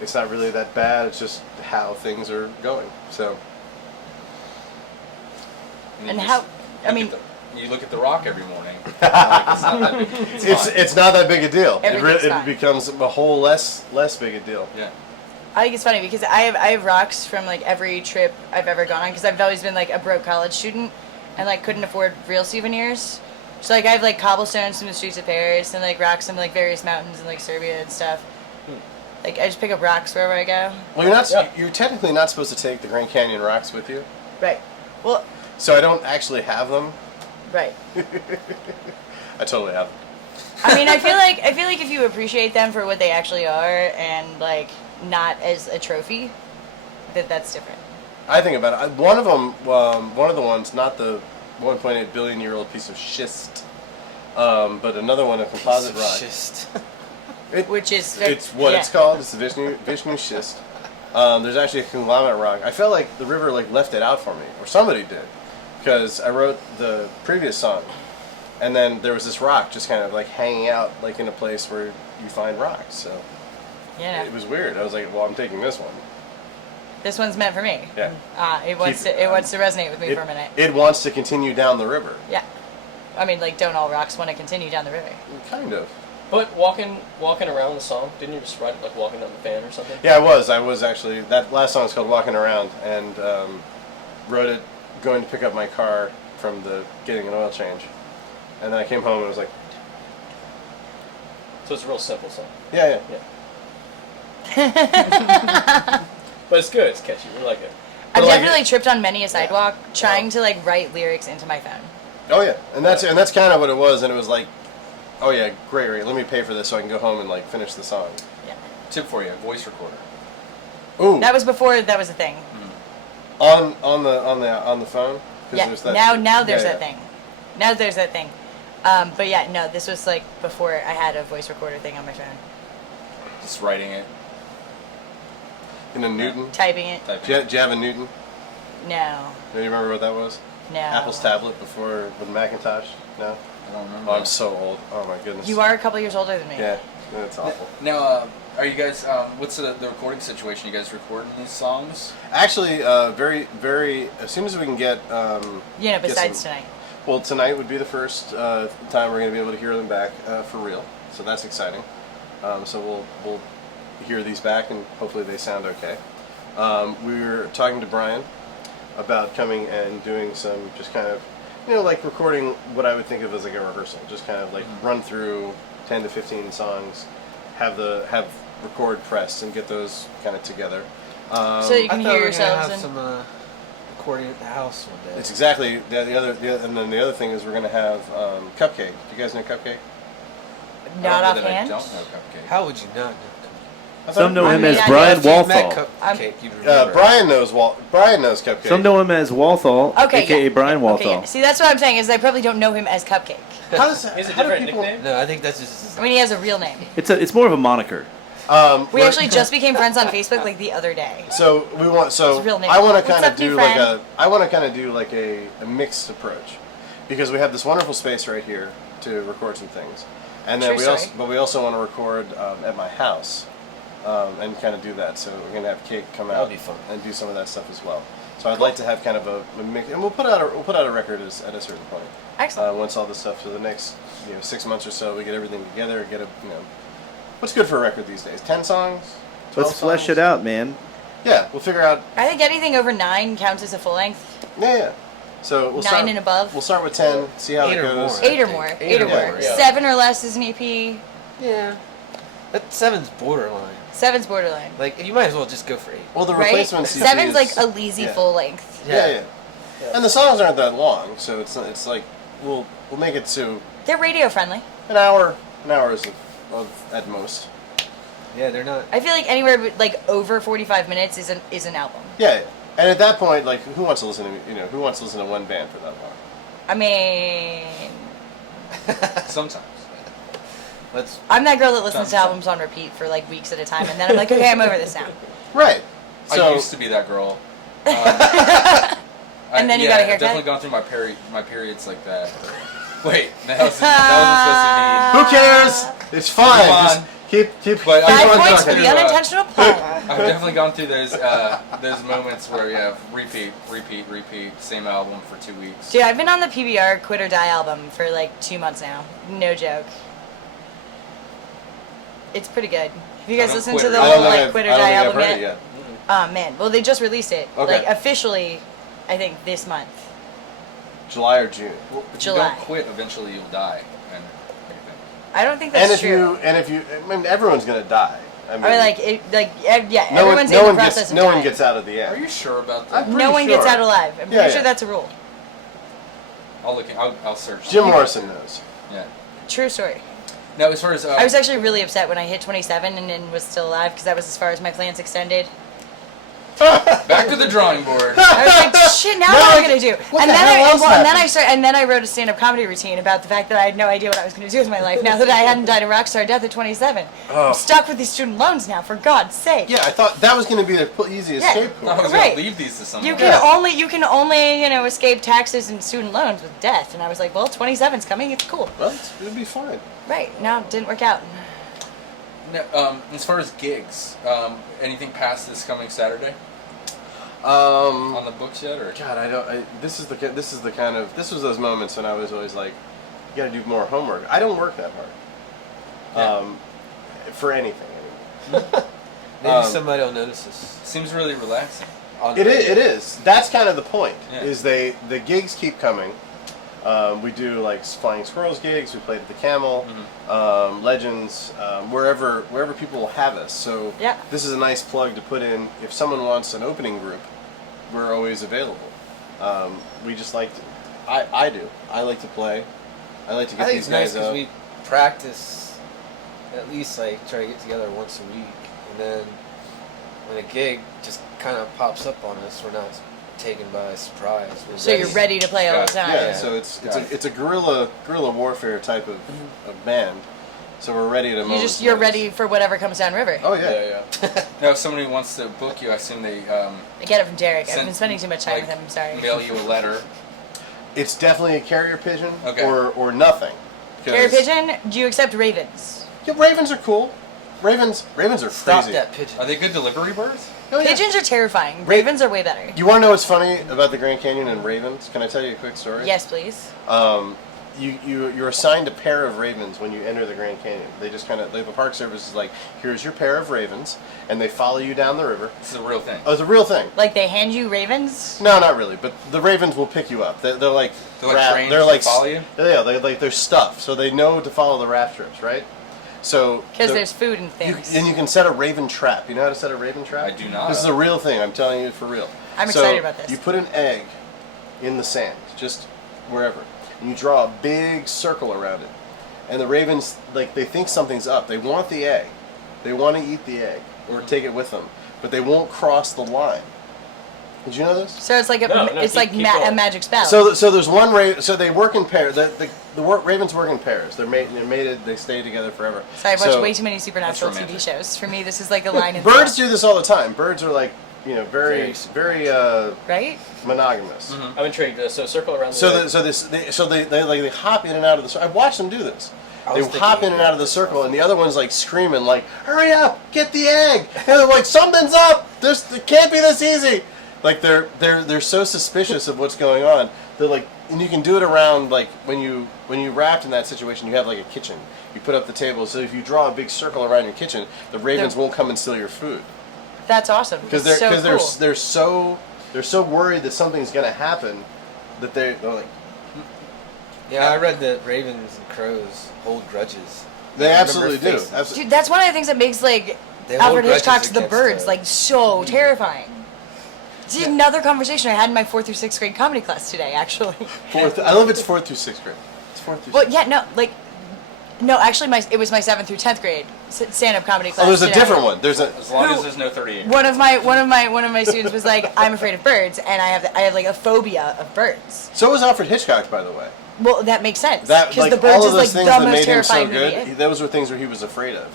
It's not really that bad. It's just how things are going. So. And how? I mean, you look at the rock every morning. It's not that big. It's not that big a deal. Everything's It fine. becomes a whole less big a deal. Yeah. I think it's funny because I have rocks from like every trip I've ever gone on because I've always been like a broke college student and like couldn't afford real souvenirs. So like I have like cobblestones from the streets of Paris and like rocks from like various mountains in like Serbia and stuff. Like I just pick up rocks wherever I go. Well, you're technically not supposed to take the Grand Canyon rocks with you. Right. Well. So I don't actually have them. Right. I totally have them. I mean, I feel like if you appreciate them for what they actually are and like not as a trophy, that's different. I think about it. One of them, one of the ones, not the 1.8 billion year old piece of schist, but another one, a composite rock. Schist. Which is it's what it's called. It's the Vishnu schist. There's actually a conglomerate rock. I felt like the river like left it out for me, or somebody did, because I wrote the previous song, and then there was this rock just kind of like hanging out like in a place where you find rocks. So yeah, it was weird. I was like, well, I'm taking this one. This one's meant for me. Yeah. It wants to resonate with me for a minute. It wants to continue down the river. Yeah. I mean, like, don't all rocks want to continue down the river? Kind of. But walking around the song, didn't you just write it like walking down the fan or something? Yeah, I was actually. That last song is called Walking Around, and wrote it going to pick up my car from getting an oil change. And then I came home and was like... So it's a real simple song. Yeah. But it's good, it's catchy, we like it. I've definitely tripped on many a sidewalk trying to, like, write lyrics into my phone. Oh, yeah. And that's kind of what it was, and it was like, oh, yeah, great, let me pay for this so I can go home and, like, finish the song. Yeah. Tip for you, voice recorder. Ooh. That was before that was a thing. On the phone? Yeah, now there's that thing. Now there's that thing. But yeah, no, this was like before I had a voice recorder thing on my phone. Just writing it. In a Newton? Typing it. Do you have a Newton? No. Do you remember what that was? No. Apple's tablet with Macintosh? No? I don't remember. Oh, I'm so old. Oh my goodness. You are a couple years older than me. Yeah, that's awful. Now, are you guys, what's the recording situation? You guys recording these songs? Actually, very, very, as soon as we can get... besides tonight. Well, tonight would be the first time we're going to be able to hear them back for real. So that's exciting. So we'll hear these back and hopefully they sound okay. We were talking to Brian about coming and doing some just kind of, like recording what I would think of as like a rehearsal. Just kind of like run through 10 to 15 songs, have record press and get those kind of together. So you can hear yourselves have some recording at the house one day. It's exactly and then the other thing is we're going to have Cupcake. Do you guys know Cupcake? Not offhand. I don't know Cupcake. How would you not know? Some know him as Brian Walthall. Brian knows Cupcake. Some know him as Walthall, aka Brian Walthall. Okay, yeah. See, that's what I'm saying is I probably don't know him as Cupcake. He has a different nickname? No, I think that's just... I mean, he has a real name. It's more of a moniker. We actually just became friends on Facebook like the other day. So we want. So His real name. I want to What's kind of up, new do like friend? a. I want to kind of do like a mixed approach, because we have this wonderful space right here to record some things, and then True we also want to record at my house, and kind of do that. So we're gonna have Kate come out That'll be fun. and do some of that stuff as well. So I'd like to have kind of a mix, and we'll put out a record at a certain point. Excellent. Once all this stuff for the next 6 months or so, we get everything together. Get a what's good for a record these days? 10 songs. 12 Let's flesh songs? it out, man. Yeah, we'll figure out. I think anything over 9 counts as a full length. Yeah. So we'll 9 start, and above. We'll start with 10. See how 8 it or goes. more. 8 or more. 8 or more. Yeah. 7 or less is an EP. Yeah. That 7's borderline. 7's borderline. Like, you might as well just go for 8. Well, the Right? replacement CD 7's is, like a lazy yeah. full length. Yeah. And the songs aren't that long, so it's like we'll make it to They're radio friendly. an hour. An hour is of at most. Yeah, they're not. I feel like anywhere like over 45 minutes is an album. Yeah. And at that point, like, who wants to listen to who wants to listen to one band for that long? I mean, Sometimes. I'm that girl that listens to albums on repeat for like weeks at a time, and then I'm like, okay, I'm over this now. Right. I used to be that girl. And then you got a haircut? I've definitely gone through my periods like that. Wait, that wasn't Who cares? It's fine. Come on. Just keep. But 5 points for the unintentional pun. I've definitely gone through those moments where you have repeat, same album for 2 weeks. Dude, I've been on the PBR Quit or Die album for like 2 months now. No joke. It's pretty good. Have you guys listened to the whole like Quit or Die album yet? Oh man, well they just released it. Okay. Like officially, I think this month. July or June. Well, if July. you don't quit, eventually you'll die. And I don't think that's true. I mean, everyone's gonna die. I mean, everyone's in the process of no one dying. gets out of the end. Are you sure about that? No one gets out alive. I'm pretty sure that's a rule. I'll search. Jim Morrison knows. Yeah. True story. Now, as far as I was actually really upset when I hit 27 and then was still alive because that was as far as my plans extended. back to the drawing board. I was like, shit, now what am I gonna do? What And the then hell else and then I wrote a stand-up comedy routine about the fact that I had no idea what I was gonna do with my life now that I hadn't died a rock star death at 27. Oh. I'm stuck with these student loans now, for God's sake. Yeah, I thought that was going to be the easy escape I was course. going to leave these to someone. You can only escape taxes and student loans with death. And I was like, well, 27's coming. It's cool. Well, it'll be fine. Right. No, it didn't work out. Now, as far as gigs, anything past this coming Saturday? On the books yet, or God, this was those moments when I was always like, you got to do more homework. I don't work that hard. For anything anymore. Maybe somebody will notice this. Seems really relaxing. It is. That's kind of the point. Yeah. Is the gigs keep coming. We do like Flying Squirrels gigs. We played at the Camel, Legends, wherever people will have us. So this is a nice plug to put in. If someone wants an opening group, we're always available. We just like to. I do. I like to play. I like to get these guys because up. we practice at least like try to get together once a week, and then when a gig just kind of pops up on us, we're not taken by surprise. So you're ready to play all the time. Yeah, so it's a guerrilla warfare type of band. So we're ready to. You're ready for whatever comes downriver. Oh yeah. Now, if somebody wants to book you, I assume they. I get it from Derek. I've been spending too much time with him. I'm sorry. Mail you a letter. It's definitely a carrier pigeon Okay. or nothing. Carrier pigeon? Do you accept ravens? Yeah, ravens are cool. Ravens are Stop crazy. that pigeon. Are they good delivery birds? Oh, yeah. Pigeons are terrifying. Ravens are way better. You want to know what's funny about the Grand Canyon and ravens? Can I tell you a quick story? Yes, please. You're assigned a pair of ravens when you enter the Grand Canyon. They just kind of, the Park Service is like, here's your pair of ravens, and they follow you down the river. This is a real thing. Oh, it's a real thing. Like they hand you ravens? No, not really. But the ravens will pick you up. They're like trained they're like to follow you. Yeah, they're stuffed, so they know to follow the raft trips, right? So Because there's food and things. and you can set a raven trap. You know how to set a raven trap? I do not. This is a real thing. I'm telling you for real. I'm excited about this. You put an egg in the sand, just wherever, and you draw a big circle around it. And the ravens, like, they think something's up. They want the egg. They want to eat the egg or take it with them, but they won't cross the line. Did you know this? So it's like a a magic spell. So there's one raven. So they work in pairs. The ravens work in pairs. They're mated. They stay together forever. So I've watched way too many supernatural TV shows. For me, this is like a line in. Birds do this all the time. Birds are like, very right? monogamous. Mm-hmm. I'm intrigued. So circle around. They hop in and out of the circle. I've watched them do this. They hop in and out of the circle, and the other one's like screaming, like, "Hurry up, get the egg!" And they're like, "Something's up. It can't be this easy." Like they're so suspicious of what's going on. They're like, and you can do it around like when you raft in that situation, you have like a kitchen. You put up the table, so if you draw a big circle around your kitchen, the ravens won't come and steal your food. That's awesome. Because they're so worried that something's gonna happen that they're like. Yeah, I read that ravens and crows hold grudges. They absolutely do. Dude, that's one of the things that makes like Alfred Hitchcock's The Birds like so terrifying. This is another conversation I had in my 4th through 6th grade comedy class today, actually. I love it's 4th through 6th grade. It's 4th through. Well, yeah, no, actually, it was my 7th through 10th grade stand-up comedy class. Oh, there's a today. different one. As long as there's no 38. One of my students was like, "I'm afraid of birds, and I have like a phobia of birds." So was Alfred Hitchcock, by the way. Well, that makes sense Because the birds all of is those like things the that most made him so terrifying good, movie. those were things where he was afraid of.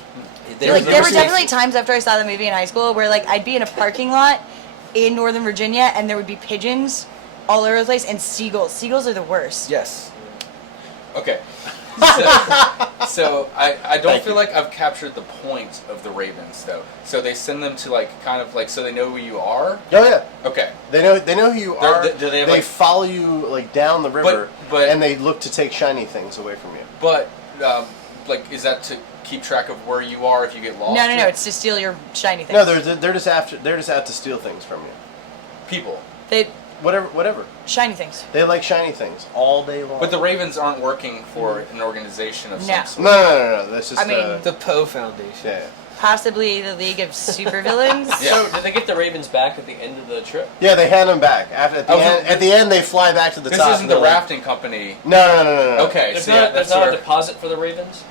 There were definitely times after I saw the movie in high school where like I'd be in a parking lot in Northern Virginia and there would be pigeons all over the place and seagulls. Seagulls are the worst. Yes. Okay. So I don't feel like I've captured the point of the ravens though. So they send them to like kind of like so they know who you are. Oh yeah. Okay. They know who you are. Do they have, they like, follow you like down the river, but and they look to take shiny things away from you. But like, is that to keep track of where you are if you get lost? No, it's to steal your shiny things. No, they're just out to steal things from you. People. They. Whatever. Shiny things. They like shiny things all day long. But the ravens aren't working for an organization of some sort. No. That's just. The Poe Foundation. Yeah. Possibly the League of Supervillains. So, did they get the ravens back at the end of the trip? Yeah, they hand them back. At the end, they fly back to the top. This isn't the rafting company. No. Okay, There's not a deposit for the ravens?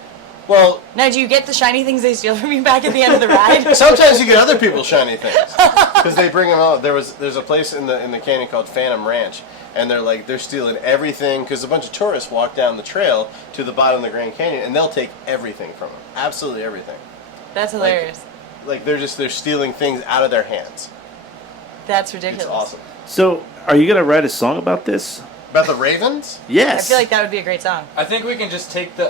Well, now, do you get the shiny things they steal from you back at the end of the ride? Sometimes you get other people's shiny things because they bring them out. There's a place in the canyon called Phantom Ranch, and they're stealing everything because a bunch of tourists walk down the trail to the bottom of the Grand Canyon, and they'll take everything from them, absolutely everything. That's hilarious. Like they're stealing things out of their hands. That's ridiculous. It's awesome. So, are you gonna write a song about this? About the ravens? Yes. I feel like that would be a great song. I think we can just take the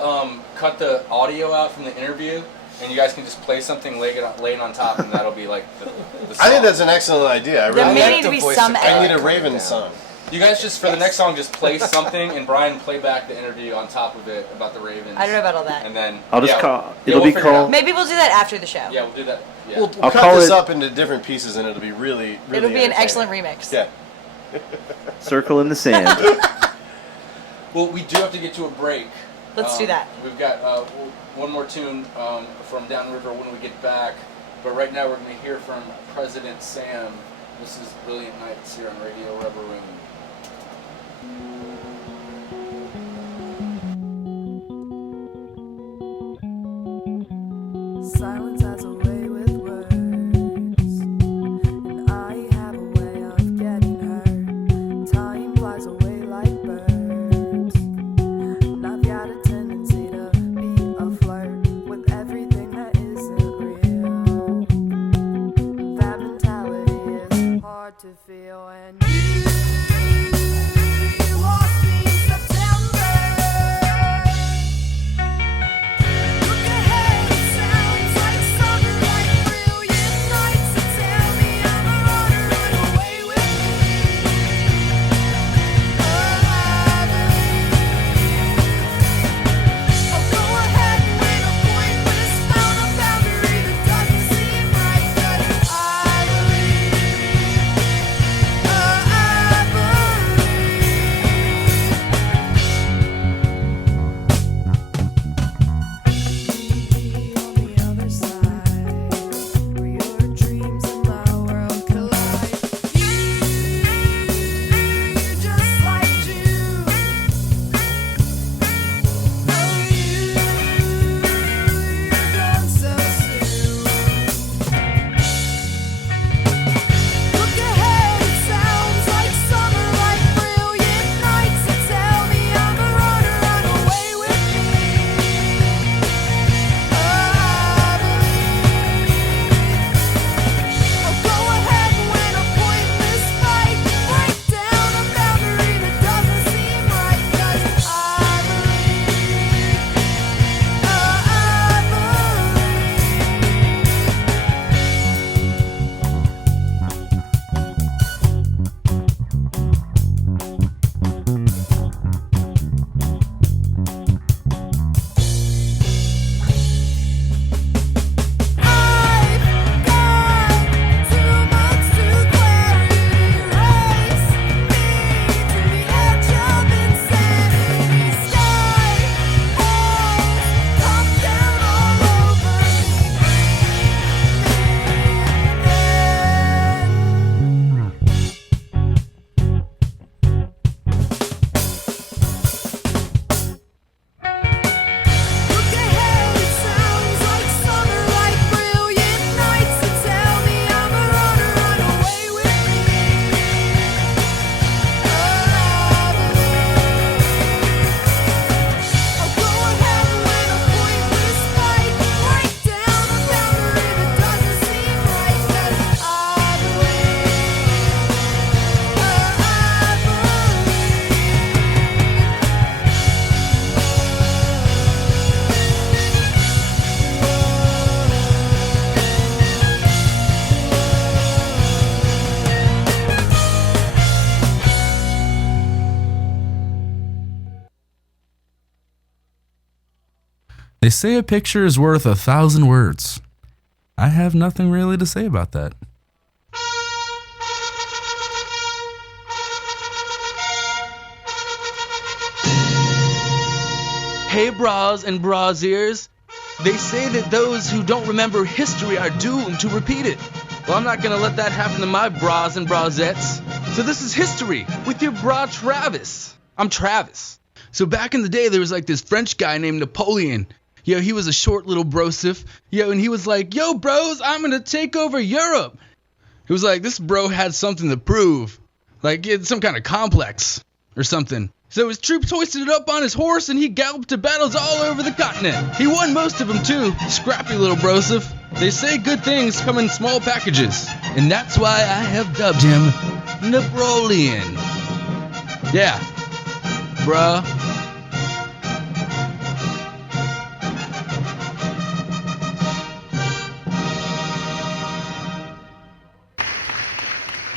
cut the audio out from the interview, and you guys can just play something laying on top, and that'll be like the song. I think that's an excellent idea. There may need to be some I need edit. a Raven song. You guys just for the next song just play something, and Brian play back the interview on top of it about the ravens. I don't know about all that. And then I'll just it'll be figure it called. out. Maybe we'll do that after the show. Yeah, we'll do that. Yeah. We'll I'll cut call this it- up into different pieces, and it'll be really It'll be an entertaining. excellent remix. Yeah. Circle in the sand. Well, we do have to get to a break. Let's do that. We've got one more tune from Downriver when we get back. But right now we're going to hear from President Sam. This is Brilliant Nights here on Radio Rubber Room. Silence has a way with words, and I have a way of getting hurt. Time flies away like birds, and I've got a tendency to be a flirt with everything that isn't real. That mentality is hard to feel, and They say a picture is worth 1,000 words. I have nothing really to say about that. Hey bras and brasiers, they say that those who don't remember history are doomed to repeat it. Well, I'm not gonna let that happen to my bras and brasettes. So this is history with your bra Travis. I'm Travis. So back in the day, there was like this French guy named Napoleon. Yo, he was a short little brosif. Yo, and he was like, yo bros, I'm gonna take over Europe. It was like this bro had something to prove. Like he had some kind of complex or something. So his troops hoisted it up on his horse and he galloped to battles all over the continent. He won most of them too, scrappy little brosif. They say good things come in small packages, and that's why I have dubbed him Napoleon. Yeah, bruh.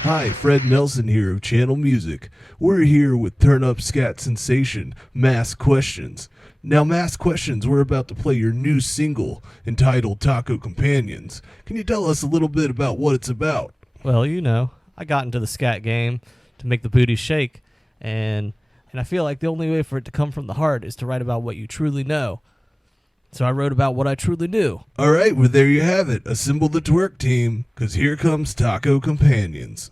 Hi, Fred Nelson here of Channel Music. We're here with Turn Up Scat Sensation, Mass Questions. Now, Mass Questions, we're about to play your new single entitled Taco Companions. Can you tell us a little bit about what it's about? Well, you know, I got into the scat game to make the booty shake, and I feel like the only way for it to come from the heart is to write about what you truly know. So I wrote about what I truly knew. All right, well, there you have it. Assemble the twerk team, because here comes Taco Companions.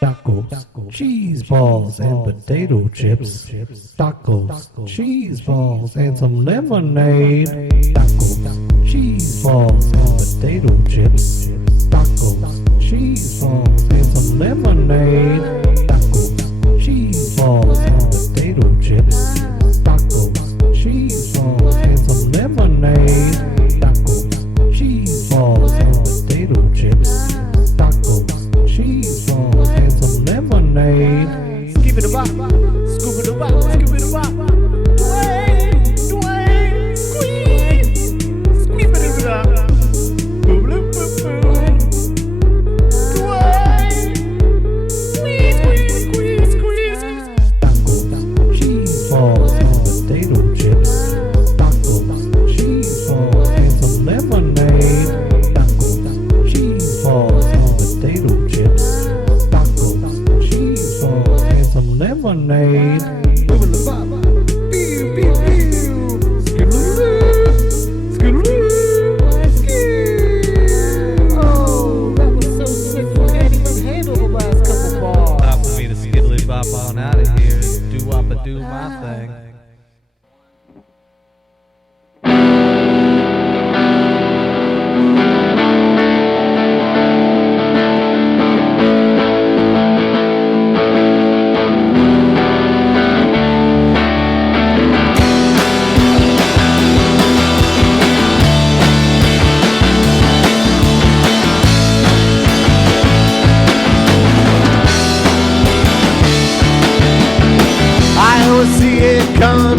Tacos, cheese balls, and potato chips. Tacos, cheese balls, and some lemonade. Tacos, cheese balls, and potato chips. Tacos, cheese balls, and some lemonade. Tacos, cheese balls, and potato chips. Tacos, cheese balls, and some lemonade. Tacos, cheese balls, and potato chips. Tacos, cheese balls, and some lemonade. Skip it a bop, scoop it a bop, skip it a bop. Dwayne, Dwayne, squeeze, skip it a bop. Boop, boop, boop, boop. Dwayne, squeeze, squeeze, squeeze, squeeze. Tacos, cheese balls, and potato chips. Tacos, cheese balls, and some lemonade. Tacos, cheese balls, and potato chips. Tacos, cheese balls, and some lemonade. Moving the bop. Pew, pew, pew. Skidoo, skidoo, skid. Oh, that was so sick. You can't even handle the last couple bars. Time for me to skiddly bop on out of here. Do my thing. I always see it coming,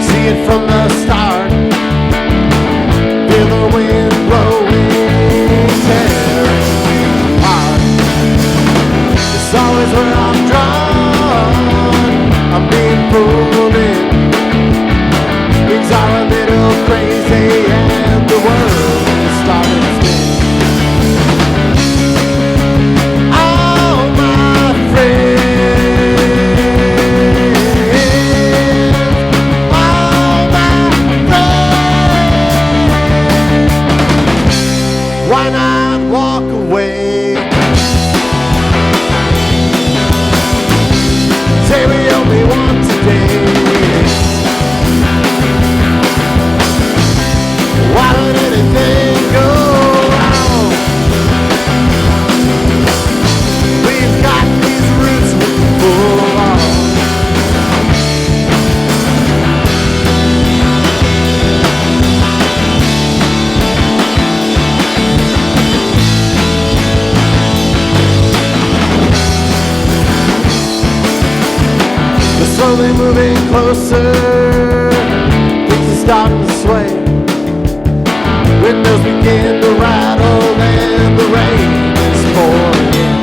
see it from the start. Feel the wind blowing, tearing me apart. It's always where I'm drawn, I'm being pulled in. Things are a little crazy and the world is starting to spin. All my friends, why not walk away? Say we only want today. Why don't anything go wrong? We've got these roots we can pull on. They're slowly moving closer, things are starting to sway. Windows begin to rattle and the rain is pouring in.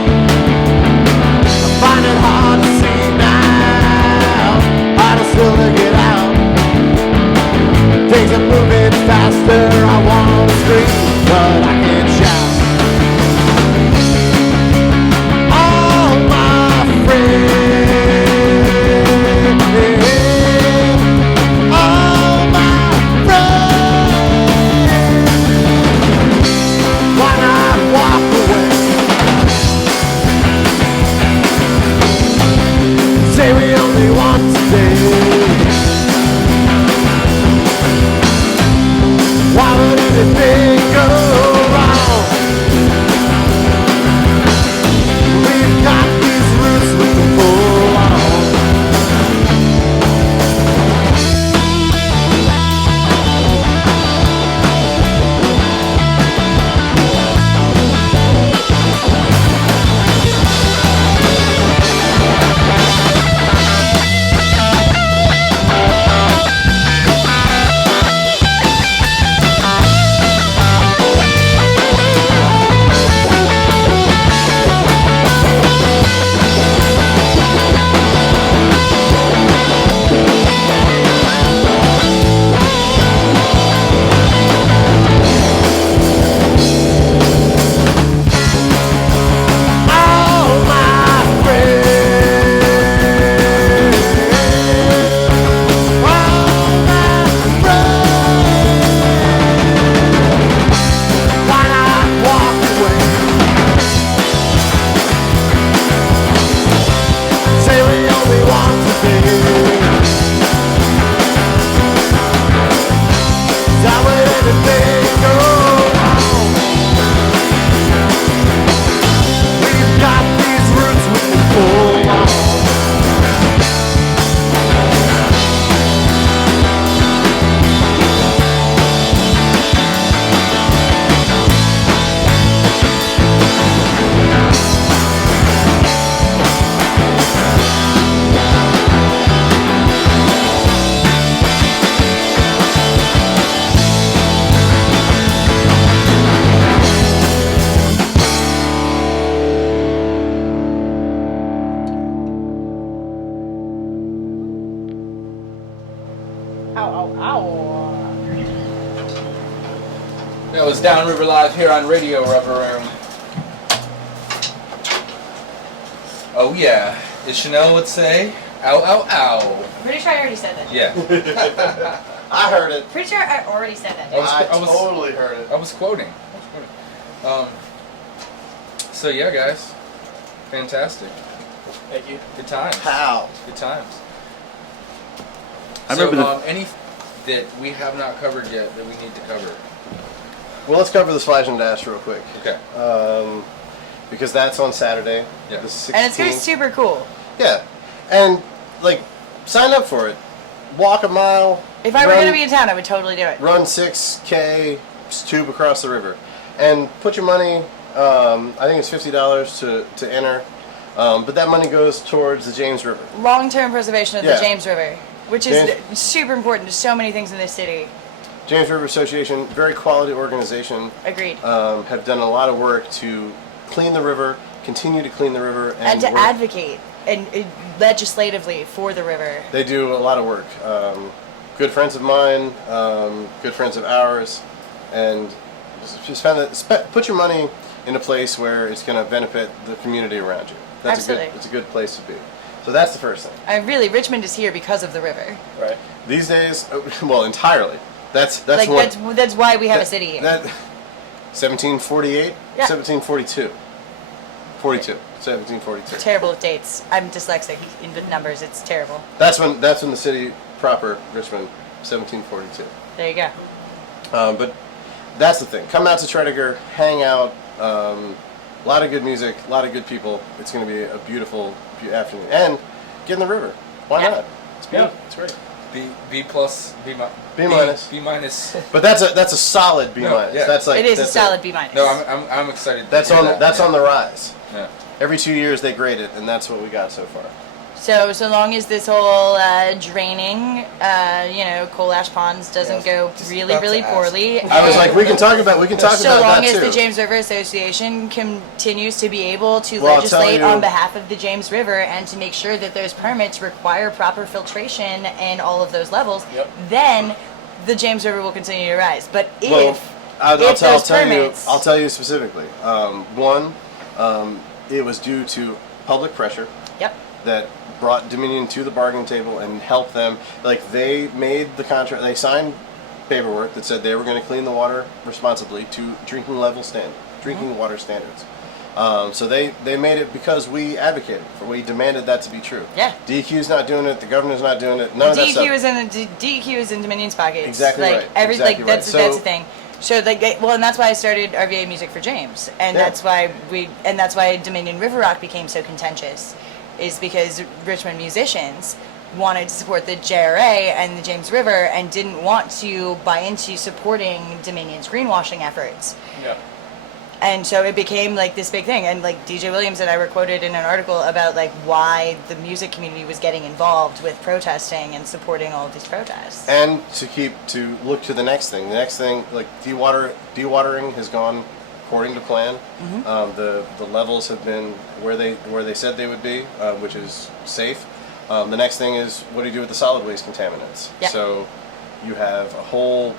I find it hard to see now, harder still to get was Downriver Live here on Radio Rubber Room. Oh yeah, as Chanel would say, ow, ow, ow. Pretty sure I already said that. Yeah. I heard it. Pretty sure I already said that. I totally heard it. I was quoting. So yeah, guys, fantastic. Thank you. Good times. How? Good times. I So, remember any that we have not covered yet that we need to cover. Well, let's cover the Slash and Dash real quick. Okay. Because that's on Saturday, Yeah. the 16th. And it's gonna be super cool. Yeah, and like, sign up for it. Walk a mile. If I were gonna be in town, I would totally do it. Run 6K, tube across the river, and put your money. I think it's $50 to enter, but that money goes towards the James River. Long-term preservation of Yeah. the James River, which is super important to so many things in this city. James River Association, very quality organization. Agreed. Have done a lot of work to clean the river, continue to clean the river, And to work. advocate and legislatively for the river. They do a lot of work. Good friends of mine, good friends of ours, and just put your money in a place where it's going to benefit the community around you. Absolutely. It's a good place to be. So that's the first thing. And really, Richmond is here because of the river. Right. These days, well, entirely. That's why we have a city here. 1748, Yeah. 1742, 1742. Terrible with dates. I'm dyslexic with numbers. It's terrible. That's when the city proper, Richmond, 1742. There you go. But that's the thing. Come out to Tredegar, hang out. A lot of good music, a lot of good people. It's going to be a beautiful afternoon. And get in the river. Why not? It's beautiful. It's great. B plus, B minus. B minus. But that's a solid B minus. Yeah. That's like It is a that's solid B minus. No, I'm excited. That's to hear on that. that's on the rise. Yeah. Every 2 years they grade it, and that's what we got so far. So long as this whole draining, coal ash ponds doesn't go really poorly. I was like, we can talk about So long that as too. the James River Association continues to be able to Well, I'll tell legislate you- on behalf of the James River and to make sure that those permits require proper filtration and all of those levels, then the James River will continue to rise. But I'll tell you specifically. One, it was due to public pressure. Yep. That brought Dominion to the bargaining table and helped them. Like, they made the contract. They signed paperwork that said they were going to clean the water responsibly to drinking water standards. So they made it because we advocated for. We demanded that to be true. Yeah. DEQ's not doing it. The governor's not doing it. None of that stuff. DEQ is in Dominion's pockets. Exactly right. Exactly right. That's the thing. So and that's why I started RVA Music for James, and that's why Dominion River Rock became so contentious, is because Richmond musicians wanted to support the JRA and the James River and didn't want to buy into supporting Dominion's greenwashing efforts. Yeah. And so it became like this big thing, and like DJ Williams and I were quoted in an article about like why the music community was getting involved with protesting and supporting all of these protests. And to look to the next thing. The next thing, like dewatering has gone according to plan. The levels have been where they said they would be, which is safe. The next thing is, what do you do with the solid waste contaminants? Yeah. So you have a whole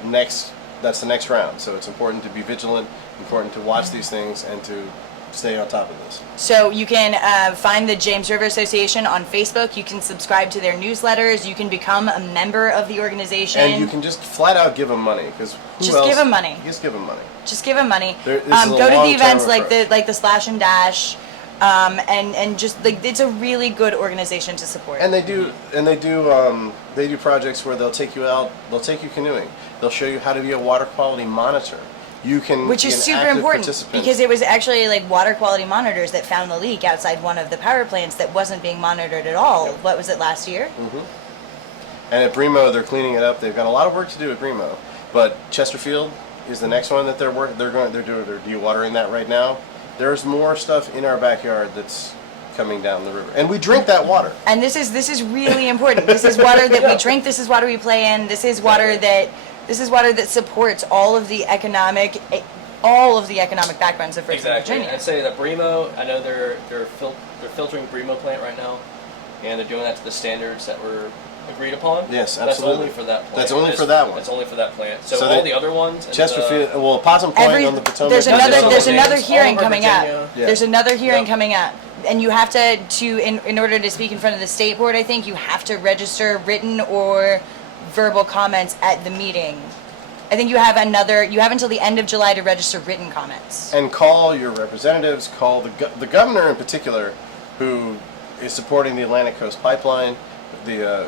that's the next round. So it's important to be vigilant, important to watch these things, and to stay on top of this. So you can find the James River Association on Facebook. You can subscribe to their newsletters. You can become a member of the organization. And you can just flat out give them money, because give them money. Just give them money. Just give them money. This is a Go to the long-term events like approach. the Slash and Dash, and just like it's a really good organization to support. And they do projects where they'll take you out, they'll take you canoeing, they'll show you how to be a water quality monitor. You can Which be is an super active important participant. because it was actually like water quality monitors that found the leak outside one of the power plants that wasn't being monitored at all. Yep. What was it, last year? And at Bremo, they're cleaning it up. They've got a lot of work to do at Bremo, but Chesterfield is the next one that they're dewatering that right now. There's more stuff in our backyard that's coming down the river, and we drink that water. And this is really important. This is water that we drink. This is water we play in. This is water that supports all of the economic backbones of Richmond, Virginia. I'd say that Bremo, I know they're filtering Bremo plant right now, and they're doing that to the standards that were agreed upon? Yes, That's absolutely. only for that plant. That's only for that one. That's only for that plant. So, So all they- the other ones. and Chesterfield, the- well, Possum Point on the Potomac. There's another James, hearing Oliver, coming Virginia. up. There's another hearing coming up, and you have to in order to speak in front of the state board. I think you have to register written or verbal comments at the meeting. I think you have until the end of July to register written comments. And call your representatives, call the governor in particular, who is supporting the Atlantic Coast Pipeline, the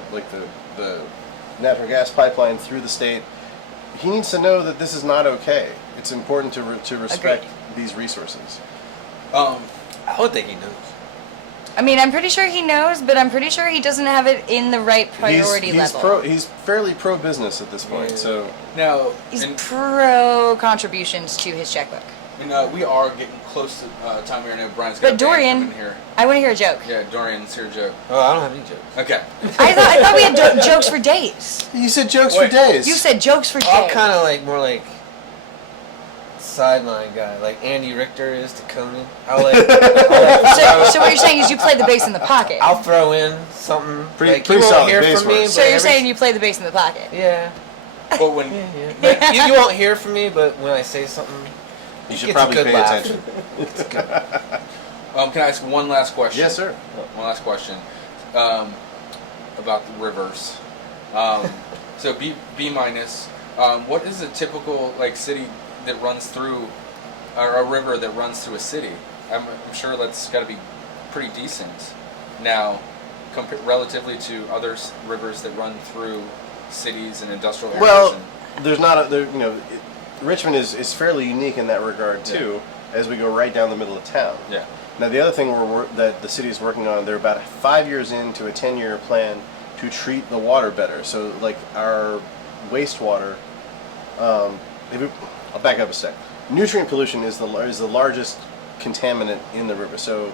natural gas pipeline through the state. He needs to know that this is not okay. It's important to respect these resources. I would think he knows. I mean, I'm pretty sure he knows, but I'm pretty sure he doesn't have it in the right priority level. He's fairly pro-business at this point, so... Now, He's pro contributions to his checkbook. and we are getting close to time here. I know Brian's got But a band Dorian, coming here. I want to hear a joke. Yeah, Dorian's here a joke. Oh, I don't have any jokes. Okay. I thought we had jokes for days. You said jokes for days. You said jokes for days. I'm kind of like more like sideline guy, like Andy Richter is to Conan. I'll like. So what you're saying is you play the bass in the pocket. I'll throw in something. Pretty like, you won't solid hear bass from me. work. So you're saying you play the bass in the pocket? Yeah. But when But you won't hear from me, but when I say something, You should gets a probably good pay laugh. attention. It's good. can I ask one last question? Yes, sir. One last question about the rivers. So B minus. What is a typical city that runs through, or a river that runs through a city? I'm sure that's got to be pretty decent. Now, relatively to other rivers that run through cities and industrial areas. Well, there's not Richmond is fairly unique in that regard too, as we go right down the middle of town. Yeah. Now the other thing that the city is working on, they're about 5 years into a 10-year plan to treat the water better. So like our wastewater, I'll back up a sec. Nutrient pollution is the largest contaminant in the river. So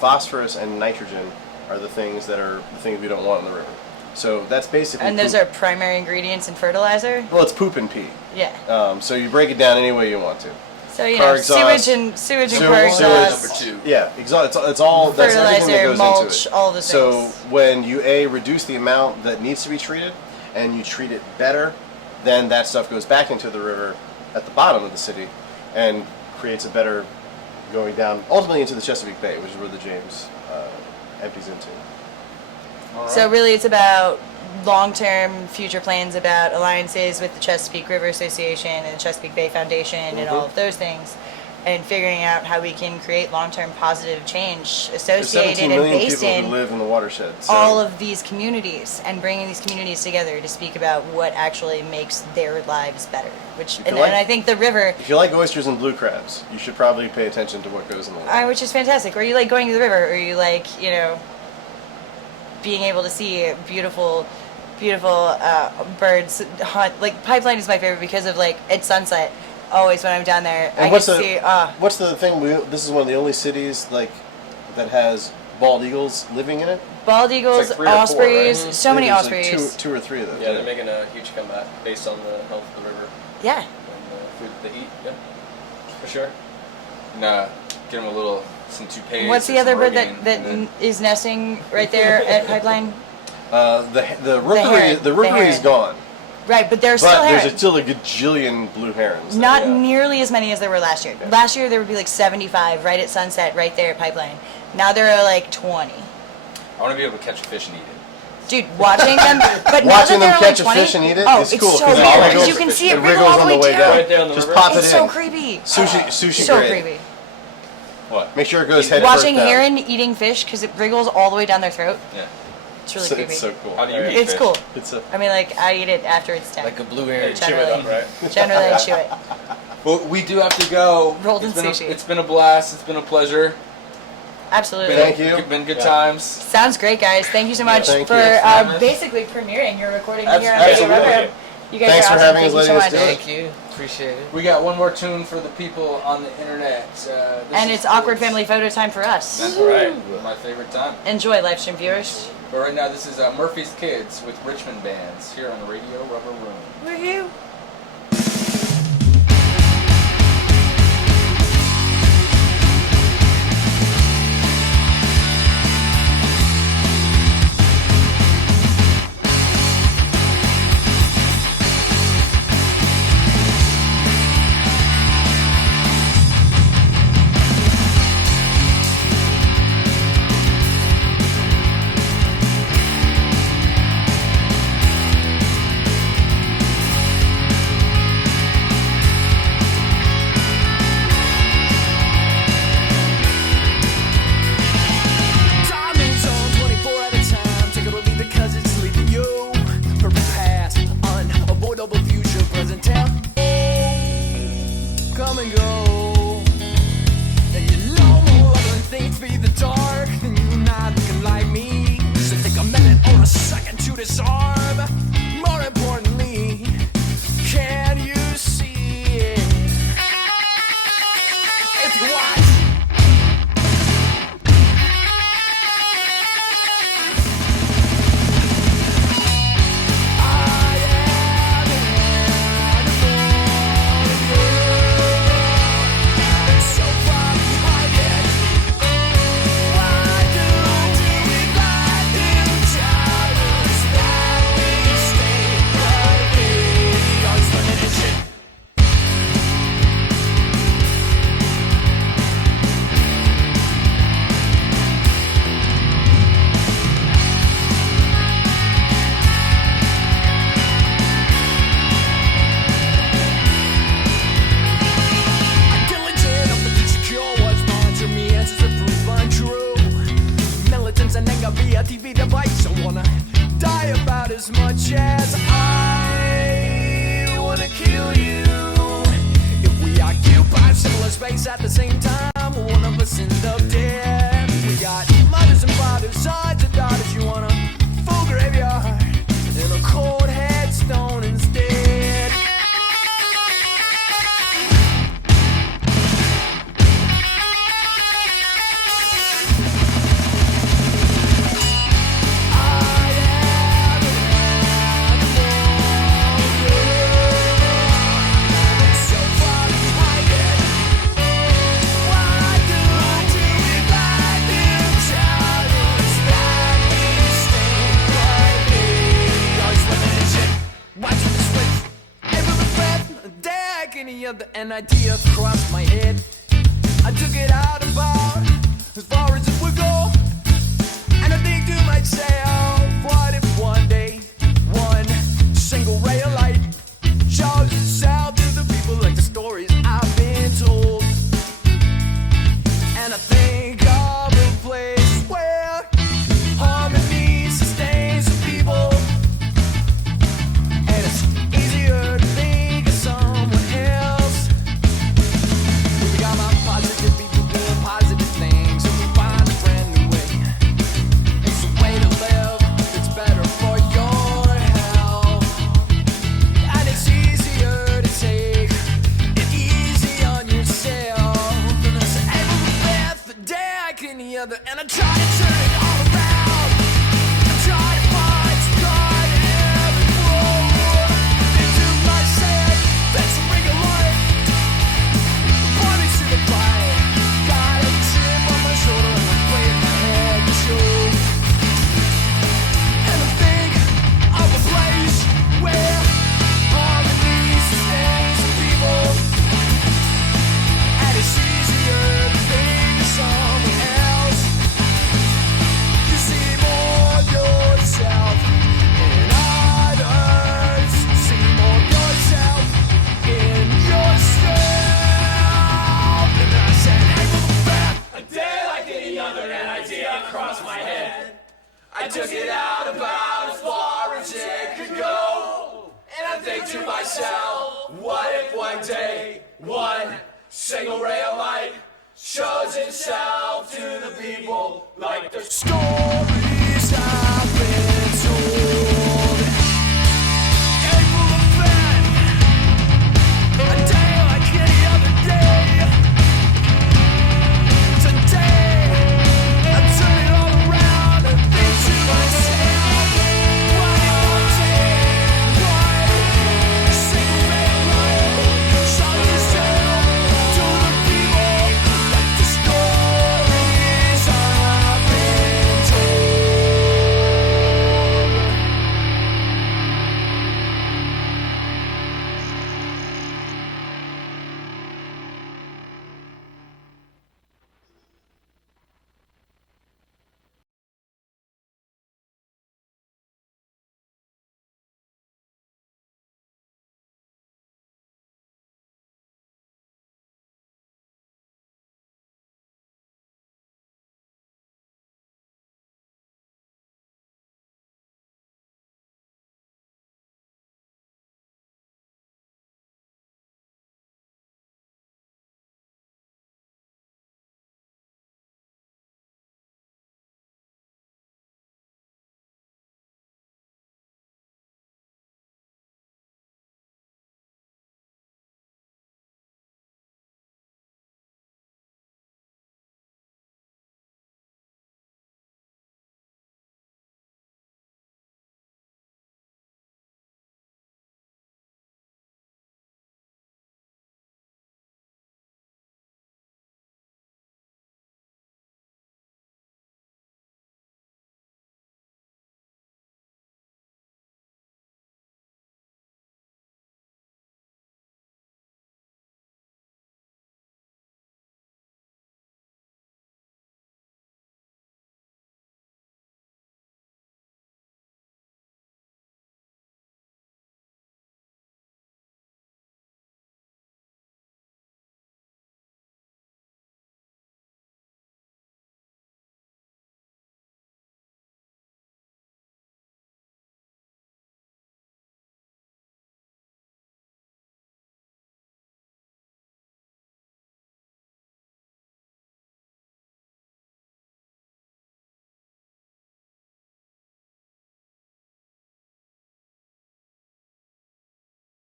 phosphorus and nitrogen are the things we don't want in the river. So that's basically. And those are primary ingredients in fertilizer? Well, it's poop and pee. Yeah. So you break it down any way you want to. So Car know, exhaust, sewage and car exhaust. Number 2. Yeah, exhaust. It's all that's everything that Fertilizer, goes mulch, into it. all the So things. when you reduce the amount that needs to be treated, and you treat it better, then that stuff goes back into the river at the bottom of the city, and creates a better going down ultimately into the Chesapeake Bay, which is where the James empties into. So really it's about long-term future plans about alliances with the Chesapeake River Association and the Chesapeake Bay Foundation and all of those things, and figuring out how we can create long-term positive change There's associated 17 and million based people in who live in the watershed. So all of these communities, and bringing these communities together to speak about what actually makes their lives better. And I think the river, if you like oysters and blue crabs, you should probably pay attention to what goes in the water. which is fantastic. Or you like going to the river, or you like being able to see beautiful birds hunt. Like Pipeline is my favorite because of at sunset. Always when I'm down there, And I can see. What's the thing? This is one of the only cities that has bald eagles living in it. Bald eagles, It's like 3 or 4, ospreys, right? so many There's like ospreys. two or three of those. Yeah, they're making a huge comeback based on the health of the river Yeah. and the food that they eat. Yeah, for sure. And get them some toupees. What's the or other some bird Rogaine, that and then- is nesting right there at Pipeline? The rookery heron. is gone. Right, but there's But still there's herons. still a gajillion blue herons. Not nearly as many as there were last year. Last year there would be 75 right at sunset, right there at Pipeline. Now there are 20. I want to be able to catch a fish and eat it. Dude, watching them, but now Watching that them there are catch a 20, fish and eat it oh, is it's cool, so 'cause it weird wriggles- because you can see it it wriggle all the way down. Right down the Just river. pop it It's in. so creepy. Sushi So grade. creepy. What? Make sure it goes head Watching first down. heron eating fish because it wriggles all the way down their throat. Yeah. It's really creepy. It's so cool. How do you eat It's fish? cool. It's a I mean, I eat it after it's 10. Like a blue heron. Generally, Chew it up, right? generally I chew it. Well, we do have to go. Rolled in It's been sushi. it's been a blast. It's been a pleasure. Absolutely. Thank you. Been good times. Sounds great, guys. Thank you so much thank for you. basically premiering your recording Abs- here on Radio absolutely. Rubber. You guys Thanks are for awesome. having Thank us, you so letting us much. do it. Thank you. Appreciate it. We got one more tune for the people on the internet. And it's awkward family photo time for us. That's right. My favorite time. Enjoy, live stream viewers. But right now, this is Murphy's Kids with Richmond Bands here on Radio Rubber Room. Woohoo! bites. I wanna die about as much as I wanna kill you. If we occupy similar space at the same time, one of us end up dead. We got mothers and fathers, sons and daughters. You want a full graveyard and a cold headstone instead. Any other an idea crossed my head. I took it out about as far as it would go, and I think to myself, what if one day one single ray of light shows itself to the people like the stories I've been told? And I think of a place where harmony sustains the people, and it's easier to think of someone else. We got my positive people doing positive things, and we find a brand new way. It's a way to live that's better for your health, and it's easier to take it easy on yourself. And I say every breath, a day like any other, and I try to turn it all around. I try to find some God in every road into myself. That's a ring of light. Point me to the fire. Got a chip on my shoulder and I'm playing my head to show. And I think of a place where harmony sustains the people, and it's easier to think of someone else. You see more yourself in others. See more yourself in yourself. And I said, hey, a day like any other, an idea crossed my head. I took it out about as far as it could go, and I think to myself, what if one day one single ray of light shows itself to the people like the storm